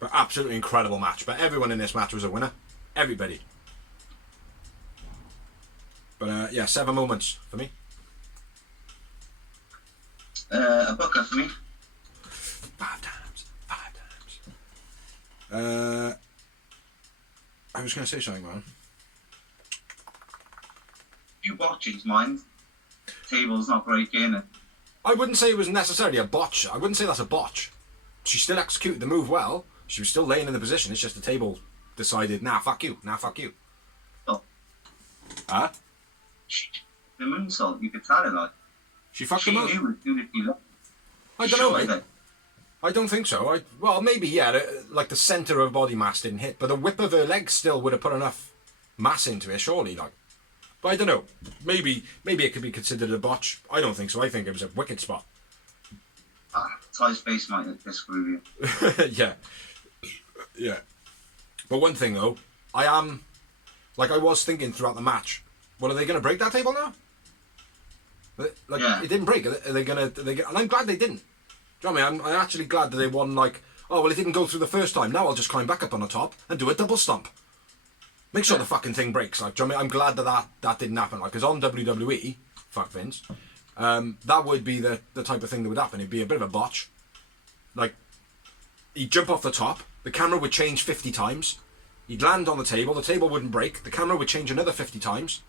But absolutely incredible match. But everyone in this match was a winner. Everybody. But yeah, 7 moments for me. A booker for me. 5 times. I was going to say something, man. Few botches, mind. Table's not breaking. I wouldn't say it was necessarily a botch. I wouldn't say that's a botch. She still executed the move well. She was still laying in the position. It's just the table decided, nah, fuck you. Oh. Huh? The moonsault, you could tell it like. She fucked She him up. knew it was good if you looked. I don't know, mate. I don't think so. Well, maybe, yeah, like the centre of her body mass didn't hit, but the whip of her legs still would have put enough mass into it, surely, like. But I don't know. Maybe it could be considered a botch. I don't think so. I think it was a wicked spot. Ty's face might disagree with you. Yeah. But one thing, though, I was thinking throughout the match, well, are they going to break that table now? Like, yeah. It didn't break. Are they going to... And I'm glad they didn't. Do you know what I mean? I'm actually glad that they won, like, oh, well, it didn't go through the first time. Now I'll just climb back up on the top and do a double stomp. Make sure the fucking thing breaks. Like, do you know what I mean? I'm glad that didn't happen. Like, because on WWE, fuck Vince, that would be the type of thing that would happen. It'd be a bit of a botch. Like, he'd jump off the top, the camera would change 50 times, He'd land on the table wouldn't break, the camera would change another 50 times,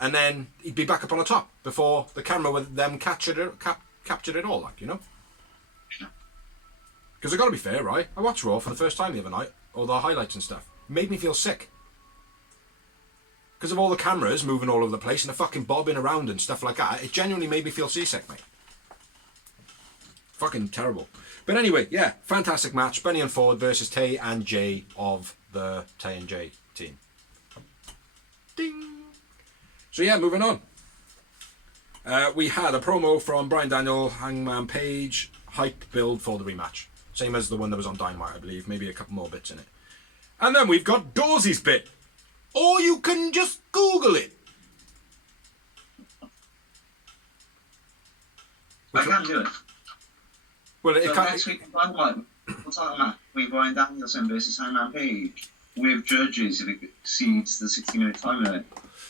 and then he'd be back up on the top before the camera would then captured it all, like, you know? Because I gotta be fair, right? I watched Raw for the first time the other night, all the highlights and stuff. It made me feel sick. Because of all the cameras moving all over the place and the fucking bobbing around and stuff like that, it genuinely made me feel seasick, mate. Fucking terrible. But anyway, yeah, fantastic match. Bunny and Ford versus Tay and Jay of the Tay and Jay team. Ding! So yeah, moving on. We had a promo from Bryan Daniel, Hangman Page, hype build for the rematch. Same as the one that was on Dynamite, I believe. Maybe a couple more bits in it. And then we've got Dawsey's bit. Or you can just Google it. I can do it. Well, So next week, Dynamite, we'll talk about Bryan Danielson versus Hangman Page with judges if it exceeds the 60-minute time limit.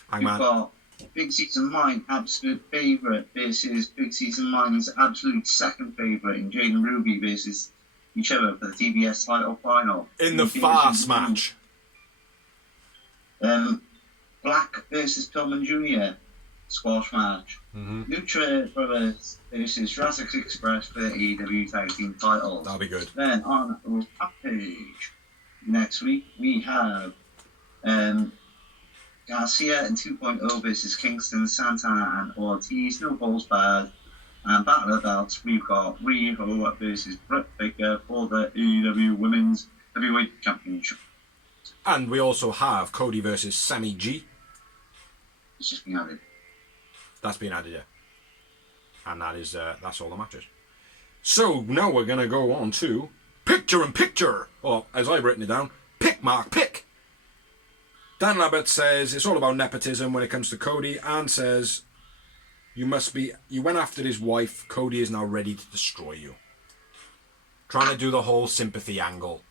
Hangman. We've got Big C's and mine absolute favourite versus Big C's and mine's absolute second favourite in Jade and Ruby versus each other for the TBS title final. In the fast match. Black versus Pillman Jr. squash match. Lucha Brothers versus Jurassic Express for the AEW Tag Team titles. That'll be good. Then on Rampage next week we have Garcia and 2.0 versus Kingston, Santana and Ortiz. No balls bad. And Battle of the Belts, we've got Riho versus Britt Baker for the AEW Women's Heavyweight Championship. And we also have Cody versus Sammy G. It's just been added. That's been added, yeah. And that's all the matches. So now we're going to go on to Picture in Picture. Or, as I've written it down, Pick Mark Pick. Dan Lambert says it's all about nepotism when it comes to Cody, and says you went after his wife. Cody is now ready to destroy you. Trying to do the whole sympathy angle.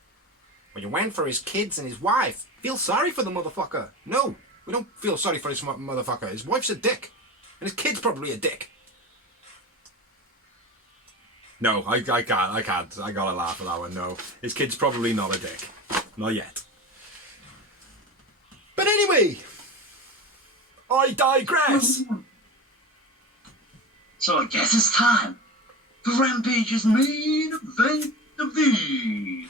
Well, you went for his kids and his wife. Feel sorry for the motherfucker. No, we don't feel sorry for this motherfucker. His wife's a dick. And his kid's probably a dick. No, I can't. I gotta laugh at that one. No, his kid's probably not a dick. Not yet. But anyway, I digress. So I guess it's time for Rampage's main event of the evening.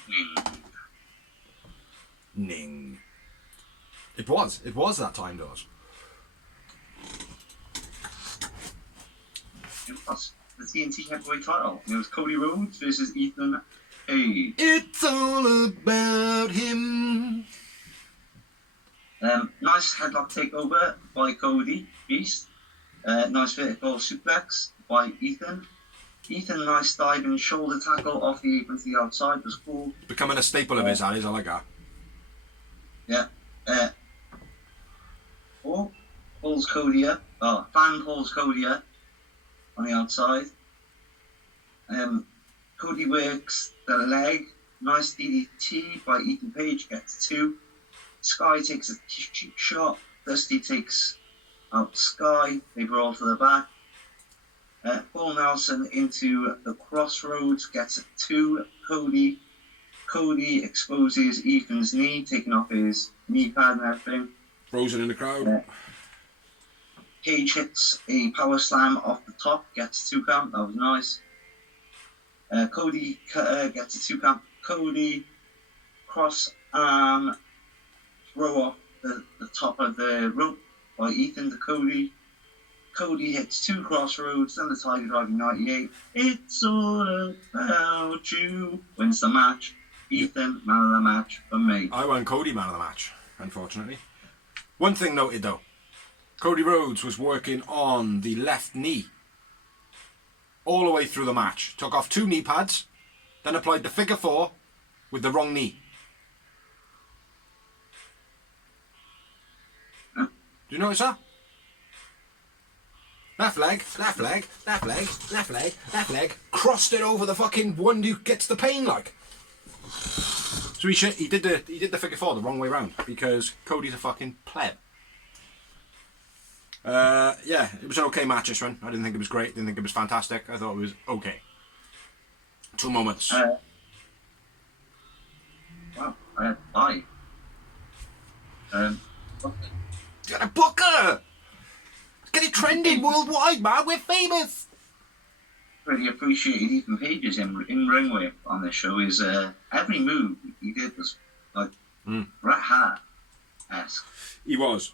Ning. It was that time, Dawes. It was the TNT Heavyweight title. It was Cody Rhodes versus Ethan Page. It's all about him. Nice headlock takeover by Cody, Beast. Nice vertical suplex by Ethan. Ethan, nice diving shoulder tackle off the apron to the outside was cool. Becoming a staple of his, I like that. Yeah. Pulls Cody up. Fan pulls Cody up on the outside. Cody works the leg. Nice DDT by Ethan Page, gets 2. Sky takes a cheap shot. Dusty takes out Sky. They brawl to the back. Paul Nelson into the crossroads, gets 2. Cody exposes Ethan's knee, taking off his knee pad and everything. Rosa in the crowd. Page hits a power slam off the top, gets 2 count. That was nice. Cody gets a 2 count. Cody cross arm throw off the top of the rope by Ethan to Cody. Cody hits 2 crossroads, then the Tiger Driving 98. It's all about you. Wins the match. Ethan, man of the match for me. I won Cody man of the match, unfortunately. One thing noted though. Cody Rhodes was working on the left knee all the way through the match. Took off 2 knee pads, then applied the figure 4 with the wrong knee. Huh? Do you notice that? Left leg, left leg, left leg, left leg, left leg. Crossed it over the fucking one who gets the pain like. So he did the figure 4 the wrong way round because Cody's a fucking pleb. Yeah, it was an okay match this one. I didn't think it was great, didn't think it was fantastic. I thought it was okay. 2 moments. Wow, I had 5. Get a booker! Get it trending worldwide, man. We're famous. Really appreciated Ethan Page's in ring way on this show. Is every move he did was like Bret Hart-esque. He was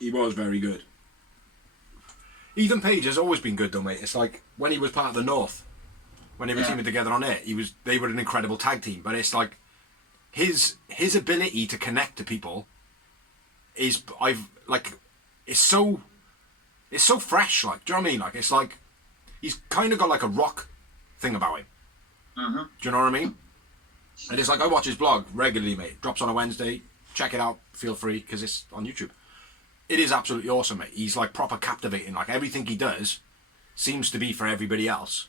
very good. Ethan Page has always been good though, mate. It's like when he was part of the North, when they were teaming together on it, they were an incredible tag team. But it's like his ability to connect to people is it's so fresh. Like, do you know what I mean? Like, it's like he's kind of got like a rock thing about him. Mm-hmm. Do you know what I mean? And it's like I watch his blog regularly, mate. Drops on a Wednesday. Check it out. Feel free because it's on YouTube. It is absolutely awesome, mate. He's like proper captivating. Like everything he does seems to be for everybody else,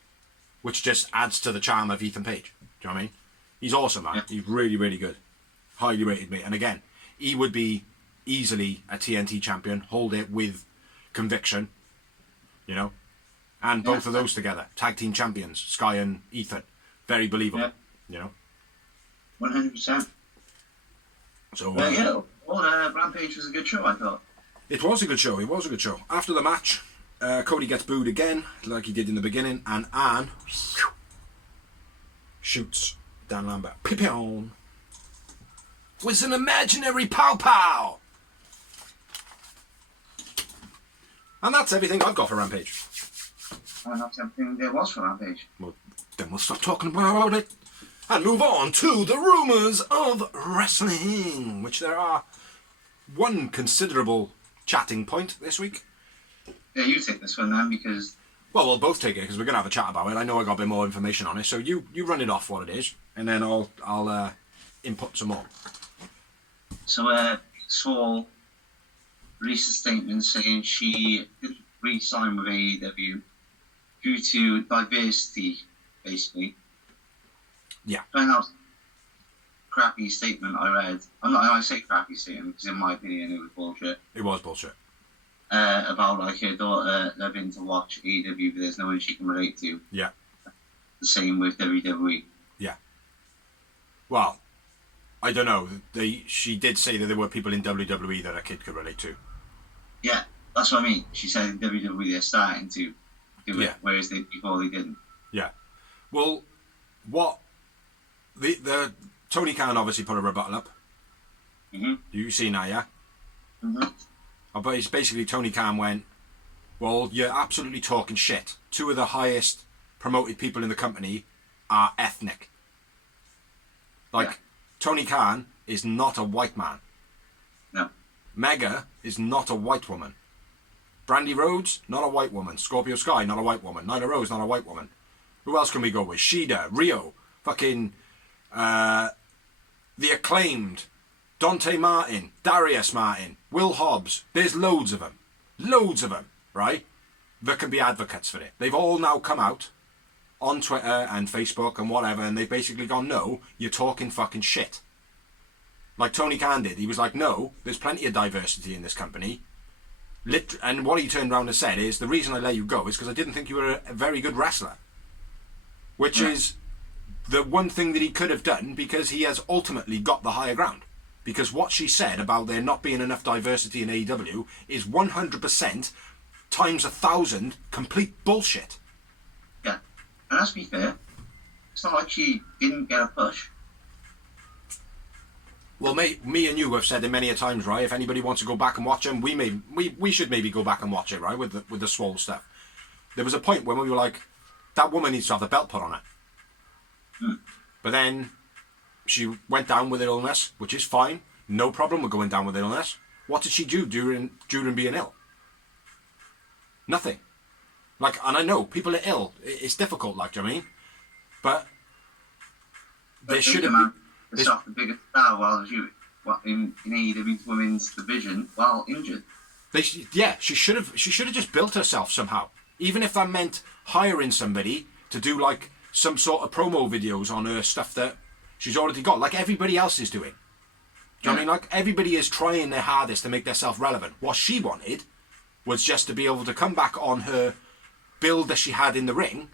which just adds to the charm of Ethan Page. Do you know what I mean? He's awesome, man. Yeah. He's really, really good. Highly rated, mate. And again, he would be easily a TNT champion. Hold it with conviction, you know. And both of those together, tag team champions, Sky and Ethan, very believable, you know. 100%. So Rampage was a good show, I thought. It was a good show. It was a good show. After the match, Cody gets booed again, like he did in the beginning, and Anne shoots Dan Lambert. Pipion was an imaginary pow pow. And that's everything I've got for Rampage. And that's everything there was for Rampage. Well, then we'll stop talking about it and move on to the rumours of wrestling, which there are one considerable chatting point this week. Yeah, you take this one then, because... Well, we'll both take it, because we're going to have a chat about it. I know I got a bit more information on it, so you run it off what it is, and then I'll input some more. So, Saul released a statement saying she didn't re-sign with AEW due to diversity, basically. Yeah. And that was a crappy statement I read. I say crappy statement because in my opinion it was bullshit. It was bullshit. About like her daughter loving to watch AEW but there's no one she can relate to. Yeah. The same with WWE. Yeah. Well, I don't know. She did say that there were people in WWE that a kid could relate to. Yeah, that's what I mean. She said in WWE they're starting to do it, whereas before they didn't. Yeah. Well, what the Tony Khan obviously put a rebuttal up. Mm-hmm. You see now, yeah? Mm-hmm. But it's basically Tony Khan went, well, you're absolutely talking shit. Two of the highest promoted people in the company are ethnic. Like, Tony Khan is not a white man. No. Mega is not a white woman. Brandy Rhodes, not a white woman. Scorpio Sky, not a white woman. Nyla Rose, not a white woman. Who else can we go with? Shida, Rio, fucking The Acclaimed, Dante Martin, Darius Martin, Will Hobbs. There's loads of them. Loads of them, right? That can be advocates for it. They've all now come out on Twitter and Facebook and whatever, and they've basically gone, no, you're talking fucking shit. Like Tony Khan did. He was like, no, there's plenty of diversity in this company. And what he turned around and said is, the reason I let you go is because I didn't think you were a very good wrestler. Which is the one thing that he could have done, because he has ultimately got the higher ground. Because what she said about there not being enough diversity in AEW is 100% times 1,000 complete bullshit. Yeah, and let's be fair, it's not like she didn't get a push. Well, mate, me and you have said it many a times, right? If anybody wants to go back and watch them, we should maybe go back and watch it, right? With the Swole stuff. There was a point when we were like, that woman needs to have the belt put on her. But then she went down with illness, which is fine. No problem with going down with illness. What did she do during being ill? Nothing. Like, and I know people are ill. It's difficult, like, do you know what I mean? But there should have been. It's not the biggest star while she in AEW's women's division while injured. She should have just built herself somehow. Even if that meant hiring somebody to do like some sort of promo videos on her stuff that she's already got, like everybody else is doing. Do you know what I mean? Like everybody is trying their hardest to make themselves relevant. What she wanted was just to be able to come back on her build that she had in the ring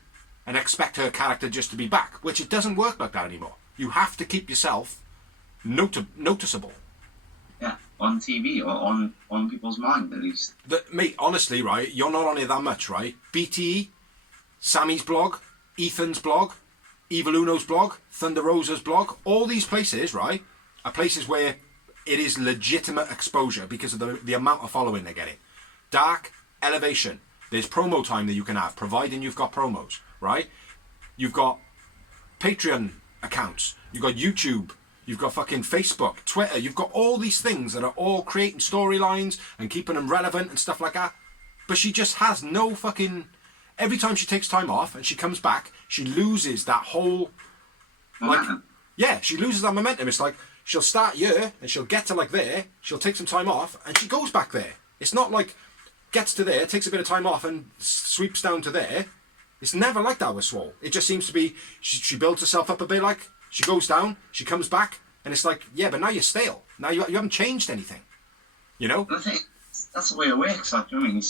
and expect her character just to be back, which it doesn't work like that anymore. You have to keep yourself noticeable. Yeah, on TV or on people's mind at least. Mate, honestly, right, you're not on it that much, right? BTE, Sammy's blog, Ethan's blog, Evil Uno's blog, Thunder Rosa's blog, all these places, right, are places where it is legitimate exposure because of the amount of following they're getting. Dark, Elevation, there's promo time that you can have, providing you've got promos, right? You've got Patreon accounts, you've got YouTube, you've got fucking Facebook, Twitter, you've got all these things that are all creating storylines and keeping them relevant and stuff like that. But she just has no fucking... Every time she takes time off and she comes back, she loses that whole... Momentum. Yeah, she loses that momentum. It's like, she'll start here and she'll get to like there, she'll take some time off and she goes back there. It's not like, gets to there, takes a bit of time off and sweeps down to there. It's never like that with Swole. It just seems to be, she builds herself up a bit like, she goes down, she comes back, and it's like, yeah, but now you're stale. Now you haven't changed anything. You know? I think that's the way it works. Like, I mean,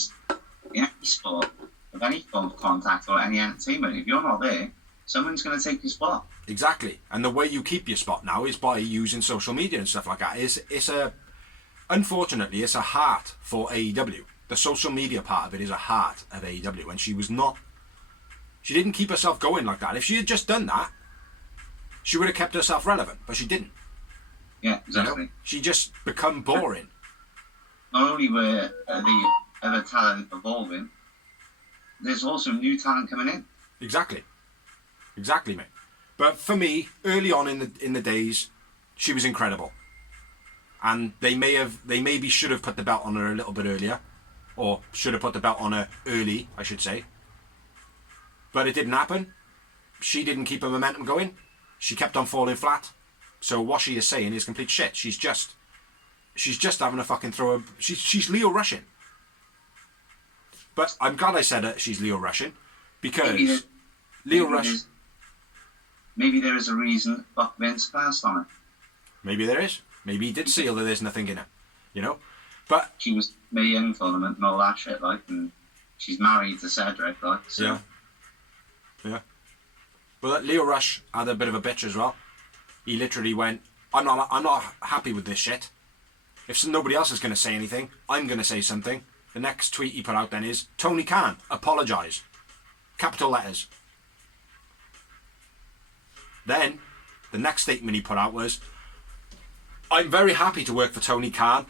in any sport, with any form of contact or any entertainment, if you're not there, someone's going to take your spot. Exactly. And the way you keep your spot now is by using social media and stuff like that. Unfortunately, it's a heart for AEW. The social media part of it is a heart of AEW. And she didn't keep herself going like that. If she had just done that, she would have kept herself relevant, but she didn't. Yeah, exactly. You know? She just become boring. Not only were the other talent evolving, there's also new talent coming in. Exactly, mate. But for me, early on in the days, she was incredible, and they maybe should have put the belt on her a little bit earlier, or should have put the belt on her early, I should say. But it didn't happen. She didn't keep her momentum going. She kept on falling flat. So what she is saying is complete shit. She's just having a fucking throw up. She's Leo Russian. But I'm glad I said that she's Leo Russian, because Maybe there is a reason Buck Vince passed on it. Maybe there is. Maybe he did seal that there's nothing in it. You know? But she was Mae Young tournament and all that shit, like, and she's married to Cedric, like, so. Yeah. Well, Leo Rush had a bit of a bitch as well. He literally went, I'm not happy with this shit. If nobody else is going to say anything, I'm going to say something. The next tweet he put out then is, Tony Khan, apologise. Capital letters. Then, the next statement he put out was, I'm very happy to work for Tony Khan.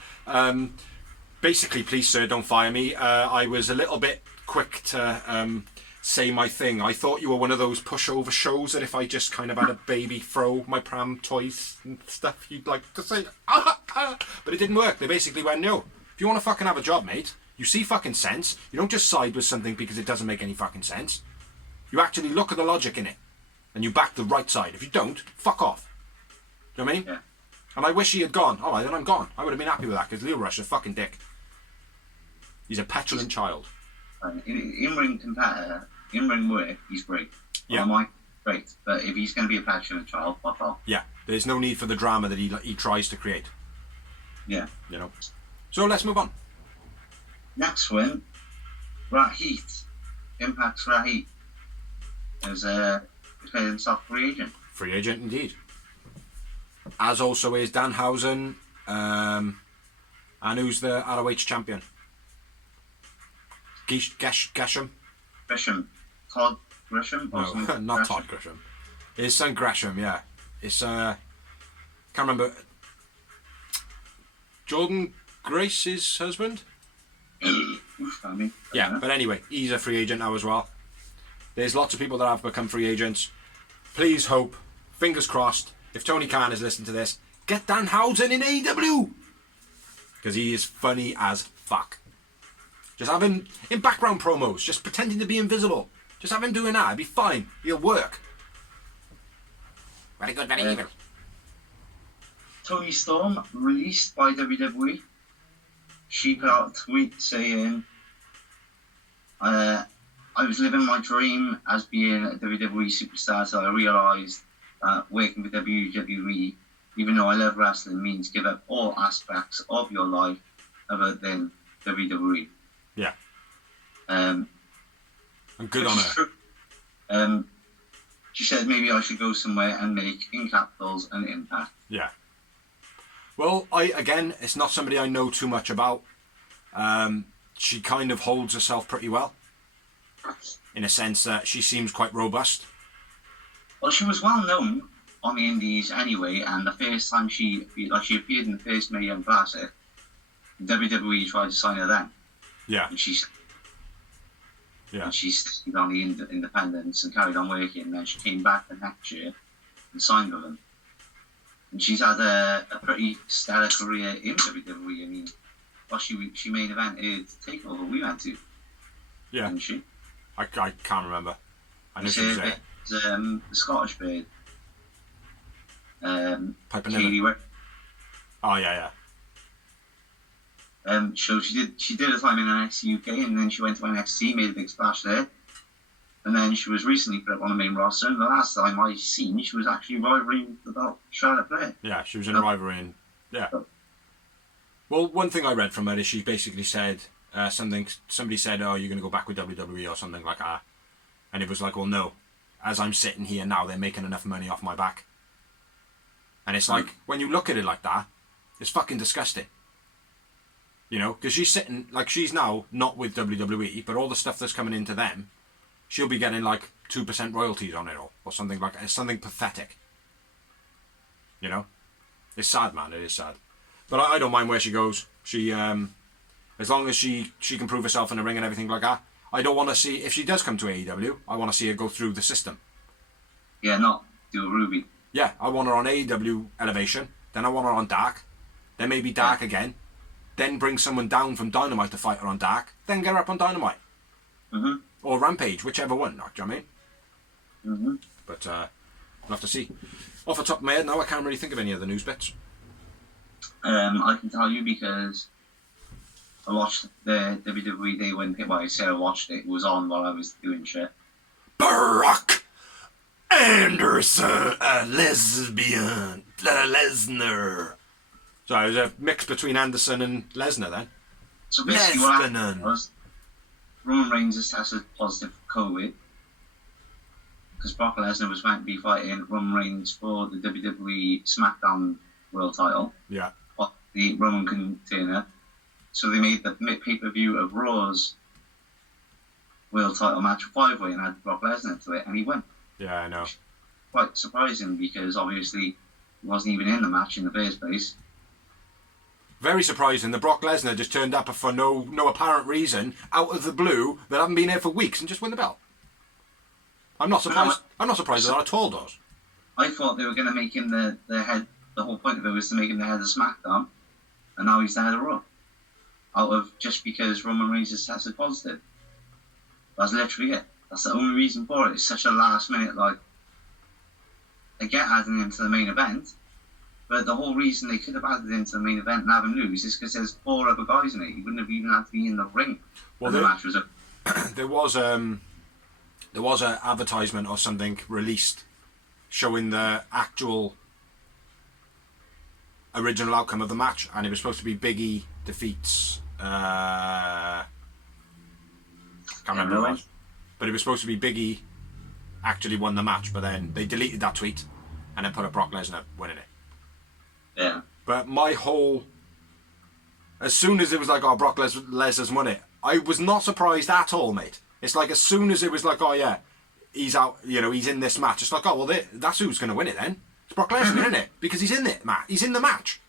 Basically, please, sir, don't fire me. I was a little bit quick to say my thing. I thought you were one of those pushover shows that if I just kind of had a baby throw my pram toys and stuff, you'd like to say, But it didn't work. They basically went, no. If you want to fucking have a job, mate, you see fucking sense. You don't just side with something because it doesn't make any fucking sense. You actually look at the logic in it. And you back the right side. If you don't, fuck off. Do you know what I mean? Yeah. And I wish he had gone. Alright, then I'm gone. I would have been happy with that, because Leo Rush is a fucking dick. He's a petulant child. In-ring competitor, in-ring work, he's great. Yeah. On mic, great. But if he's going to be a petulant child, fuck off. Yeah. There's no need for the drama that he tries to create. Yeah. You know. So let's move on. Next one, Rahit. Impact's Rahit. Is declared himself free agent. Free agent indeed. As also is Danhausen, and who's the ROH champion? Gresham? Todd Gresham? No, not Gresham? Todd Gresham. His son Gresham, yeah. It's, can't remember. Jordan Grace's husband? Yeah, but anyway, he's a free agent now as well. There's lots of people that have become free agents. Please hope, fingers crossed, if Tony Khan is listening to this, get Danhausen in AEW! Because he is funny as fuck. Just have him in background promos, just pretending to be invisible. Just have him doing that, it'd be fine. He'll work. Very good, very evil. Tony Storm, released by WWE. She put out a tweet saying, I was living my dream as being a WWE superstar, so I realised that working for WWE, even though I love wrestling, means give up all aspects of your life other than WWE. Yeah. And good on her. She said maybe I should go somewhere and make, in capitals, an impact. Yeah. Well, it's not somebody I know too much about. She kind of holds herself pretty well, in a sense that she seems quite robust. Well, she was well known on the Indies anyway, and the first time she appeared in the first Mae Young Classic, WWE tried to sign her then. Yeah. And she stayed on the independents and carried on working, and then she came back the next year and signed with them. And she's had a pretty stellar career in WWE. I mean, she main evented TakeOver we went to. Yeah. Didn't she? I can't remember. I know she was there. The Scottish bird. Katie. Oh yeah. So she did a time in NXT UK, and then she went to NXT, made a big splash there, and then she was recently put up on the main roster. And the last time I seen, she was actually rivaling about Charlotte Flair. Yeah, she was in a rivalry. And, yeah. Well, one thing I read from her is she basically said somebody said, "Oh, you're going to go back with WWE or something like that," and it was like, "Well, no. As I'm sitting here now, they're making enough money off my back." And it's like, when you look at it like that, it's fucking disgusting. You know, because she's sitting, like, she's now not with WWE, but all the stuff that's coming into them, she'll be getting like 2% royalties on it or something like that. It's something pathetic. You know? It's sad, man. It is sad. But I don't mind where she goes. She, as long as she can prove herself in the ring and everything like that. I don't want to see, if she does come to AEW, I want to see her go through the system. Yeah, not do a Ruby. Yeah, I want her on AEW Elevation, then I want her on Dark, then maybe Dark again, then bring someone down from Dynamite to fight her on Dark, then get her up on Dynamite. Mm-hmm. Or Rampage, whichever one, do you know what I mean? Mm-hmm. But we'll have to see. Off the top of my head now, I can't really think of any other news bits. I can tell you because I watched the WWE Day when I say I watched it. It was on while I was doing shit. Brock Anderson, a lesbian, Lesnar. So it was a mix between Anderson and Lesnar then. So basically what happened was Roman Reigns has tested positive for COVID because Brock Lesnar was meant to be fighting Roman Reigns for the WWE SmackDown World Title. Yeah. But the Roman container. So they made the pay-per-view of Raw's World Title match 5-way and had Brock Lesnar to it, and he won. Yeah, I know. Quite surprising because obviously he wasn't even in the match in the first place. Very surprising. The Brock Lesnar just turned up for no apparent reason, out of the blue, that haven't been here for weeks and just win the belt. I'm not surprised. I'm not surprised at that at all, does. I thought they were going to make him the head. The whole point of it was to make him the head of SmackDown, and now he's the head of Raw. Out of just because Roman Reigns has tested positive. That's literally it. That's the only reason for it. It's such a last minute, like, they get adding him to the main event, but the whole reason they could have added him to the main event and have him lose is because there's 4 other guys in it. He wouldn't have even had to be in the ring. Well, the match was up. There was an advertisement or something released showing the actual original outcome of the match, and it was supposed to be Big E defeats can't remember what it was, but it was supposed to be Big E actually won the match, but then they deleted that tweet and then put up Brock Lesnar winning it. Yeah. But my whole, as soon as it was like, oh, Brock Lesnar's won it, I was not surprised at all, mate. It's like as soon as it was like, oh yeah, he's out, you know, he's in this match, it's like, oh well, that's who's going to win it then. It's Brock Lesnar, isn't it? Because he's in it, Matt. He's in the match.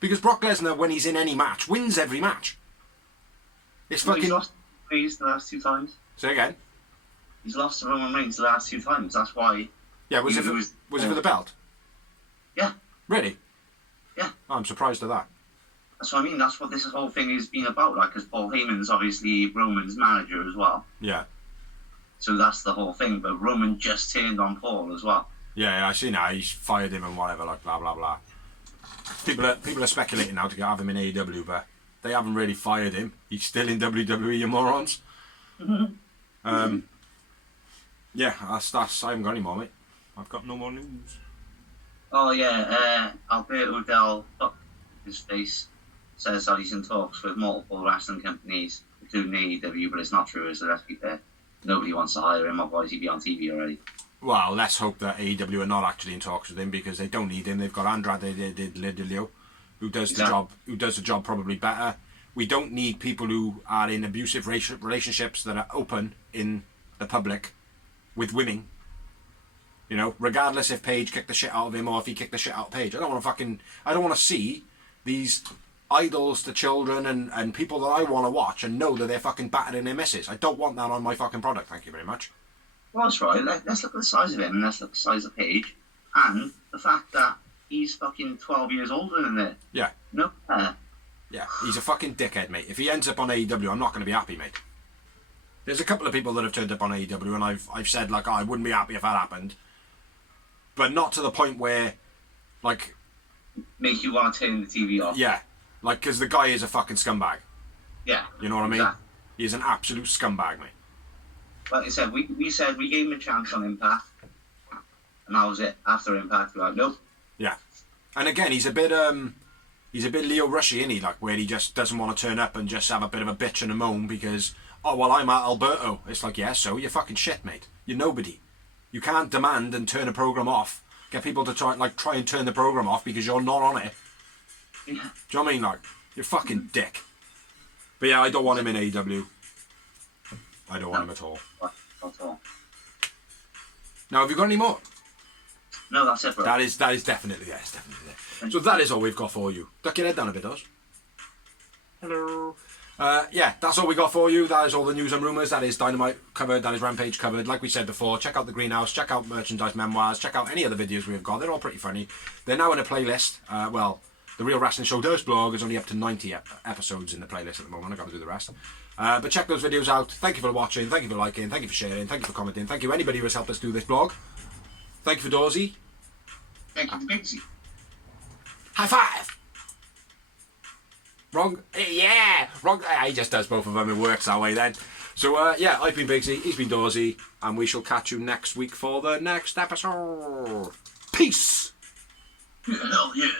Because Brock Lesnar, when he's in any match, wins every match. It's fucking. He's lost the last 2 times. Say again. He's lost to Roman Reigns the last 2 times. That's why. Yeah, was it for the belt? Yeah. Really? Yeah. Oh, I'm surprised at that. That's what I mean. That's what this whole thing has been about. Like, because Paul Heyman's obviously Roman's manager as well. Yeah. So that's the whole thing. But Roman just turned on Paul as well. Yeah, I see now. He's fired him and whatever, like blah blah blah. People are speculating now to have him in AEW, but they haven't really fired him. He's still in WWE, you morons. Yeah, that's. I haven't got any more, mate. I've got no more news. Oh yeah, Alberto Del, his face, says that he's in talks with multiple wrestling companies, including AEW, but it's not true. As the rest people there, nobody wants to hire him. Otherwise, he'd be on TV already. Well, let's hope that AEW are not actually in talks with him because they don't need him. They've got Andrade, they did Lidilio. who does the job, probably better. We don't need people who are in abusive relationships that are open in the public with women. You know, regardless if Paige kicked the shit out of him or if he kicked the shit out of Paige. I don't want to see these idols to children and people that I want to watch and know that they're fucking battering their misses. I don't want that on my fucking product, thank you very much. Well, that's right. Let's look at the size of him and let's look at the size of Paige and the fact that he's fucking 12 years older than her. Yeah. No. Yeah, he's a fucking dickhead, mate. If he ends up on AEW, I'm not going to be happy, mate. There's a couple of people that have turned up on AEW and I've said, like, oh, I wouldn't be happy if that happened. But not to the point where, like... Make you want to turn the TV off. Yeah. Like, because the guy is a fucking scumbag. Yeah. You know what I mean? Exactly. He is an absolute scumbag, mate. Like I said, we gave him a chance on Impact. And that was it. After Impact, we're like, nope. Yeah. And again, he's a bit Leo Rushy, isn't he? Like, where he just doesn't want to turn up and just have a bit of a bitch and a moan because, oh, well, I'm at Alberto. It's like, yeah, so you're fucking shit, mate. You're nobody. You can't demand and turn a program off. Get people to try and turn the program off because you're not on it. Yeah. Do you know what I mean? Like, you're fucking dick. But yeah, I don't want him in AEW. I don't want him at all. Not at all. Now, have you got any more? No, that's it, bro. That is definitely there. It's definitely there. So that is all we've got for you. Duck your head down a bit, Oz. Hello. Yeah, that's all we got for you. That is all the news and rumours. That is Dynamite covered. That is Rampage covered. Like we said before, check out the Greenhouse. Check out Merchandise Memoirs. Check out any other videos we've got. They're all pretty funny. They're now in a playlist. Well, the Real Wrestling Show Does blog is only up to 90 episodes in the playlist at the moment. I've got to do the rest. But check those videos out. Thank you for watching. Thank you for liking. Thank you for sharing. Thank you for commenting. Thank you anybody who has helped us do this blog. Thank you for Dorsey. Thank you, Bigsy. High five! Wrong. Yeah! Wrong. He just does both of them. It works that way then. So, yeah, I've been Bigsy. He's been Dorsey. And we shall catch you next week for the next episode. Peace! Hell yeah.